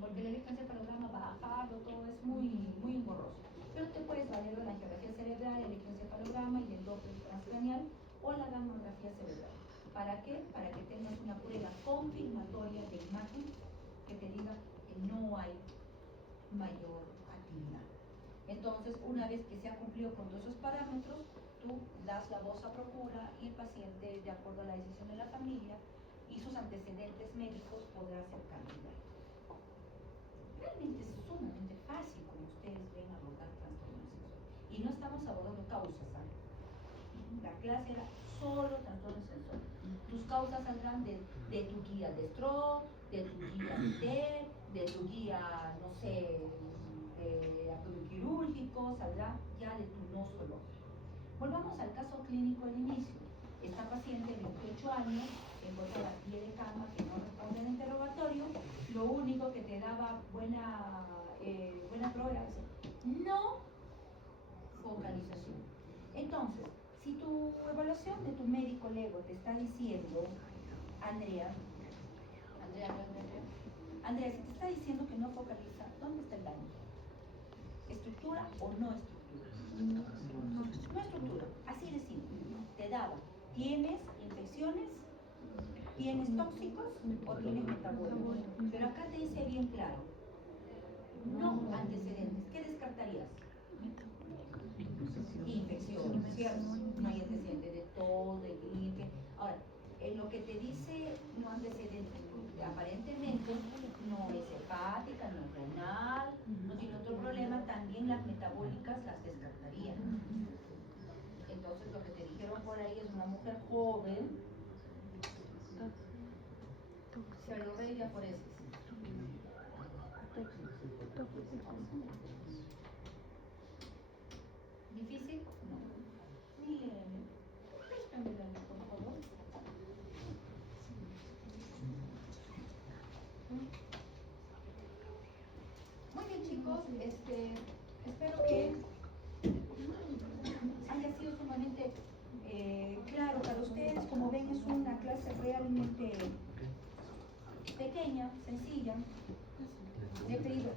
porque el electroencefalograma bajarlo todo es muy engorroso. Pero te puedes valer de la angiografía cerebral, el electroencefalograma y el doble transcranial o la gamografía cerebral. ¿Para qué? Para que tengas una prueba confirmatoria de imagen que te diga que no hay mayor actividad. Entonces, una vez que se ha cumplido con todos esos parámetros, tú das la voz a procura y el paciente, de acuerdo a la decisión de la familia y sus antecedentes médicos, podrá ser candidato. Realmente es sumamente fácil, como ustedes ven, abordar trastornos sensoriales. Y no estamos abordando causas, ¿sabes? La clase era solo trastornos sensoriales. Tus causas saldrán de tu guía de stroke, de tu guía de TED, de tu guía, no sé, de abdomen quirúrgico, saldrá ya de tu nosológico. Volvamos al caso clínico del inicio. Esta paciente de 28 años encontró la pie de cama que no responde al interrogatorio. Lo único que te daba buena prueba era no focalización. Entonces, si tu evaluación de tu médico Lego te está diciendo, Andrea, si te está diciendo que no focaliza, ¿dónde está el daño? ¿Estructura o no estructura? No estructura, así de simple. Te daba, ¿tienes infecciones? ¿Tienes tóxicos o tienes metabólicos? Pero acá te dice bien claro, no antecedentes. ¿Qué descartarías? Infección, ¿cierto? No hay antecedentes de todo, de gripe. Ahora, en lo que te dice no antecedentes, aparentemente no es hepática, no es renal, no tiene otro problema, también las metabólicas las descartarían. Entonces lo que te dijeron por ahí es una mujer joven, cerebrovascular por eso. ¿Difícil? No. Bien. Préstame, por favor. Muy bien, chicos. Espero que haya sido sumamente claro para ustedes. Como ven, es una clase realmente pequeña, sencilla. Le he pedido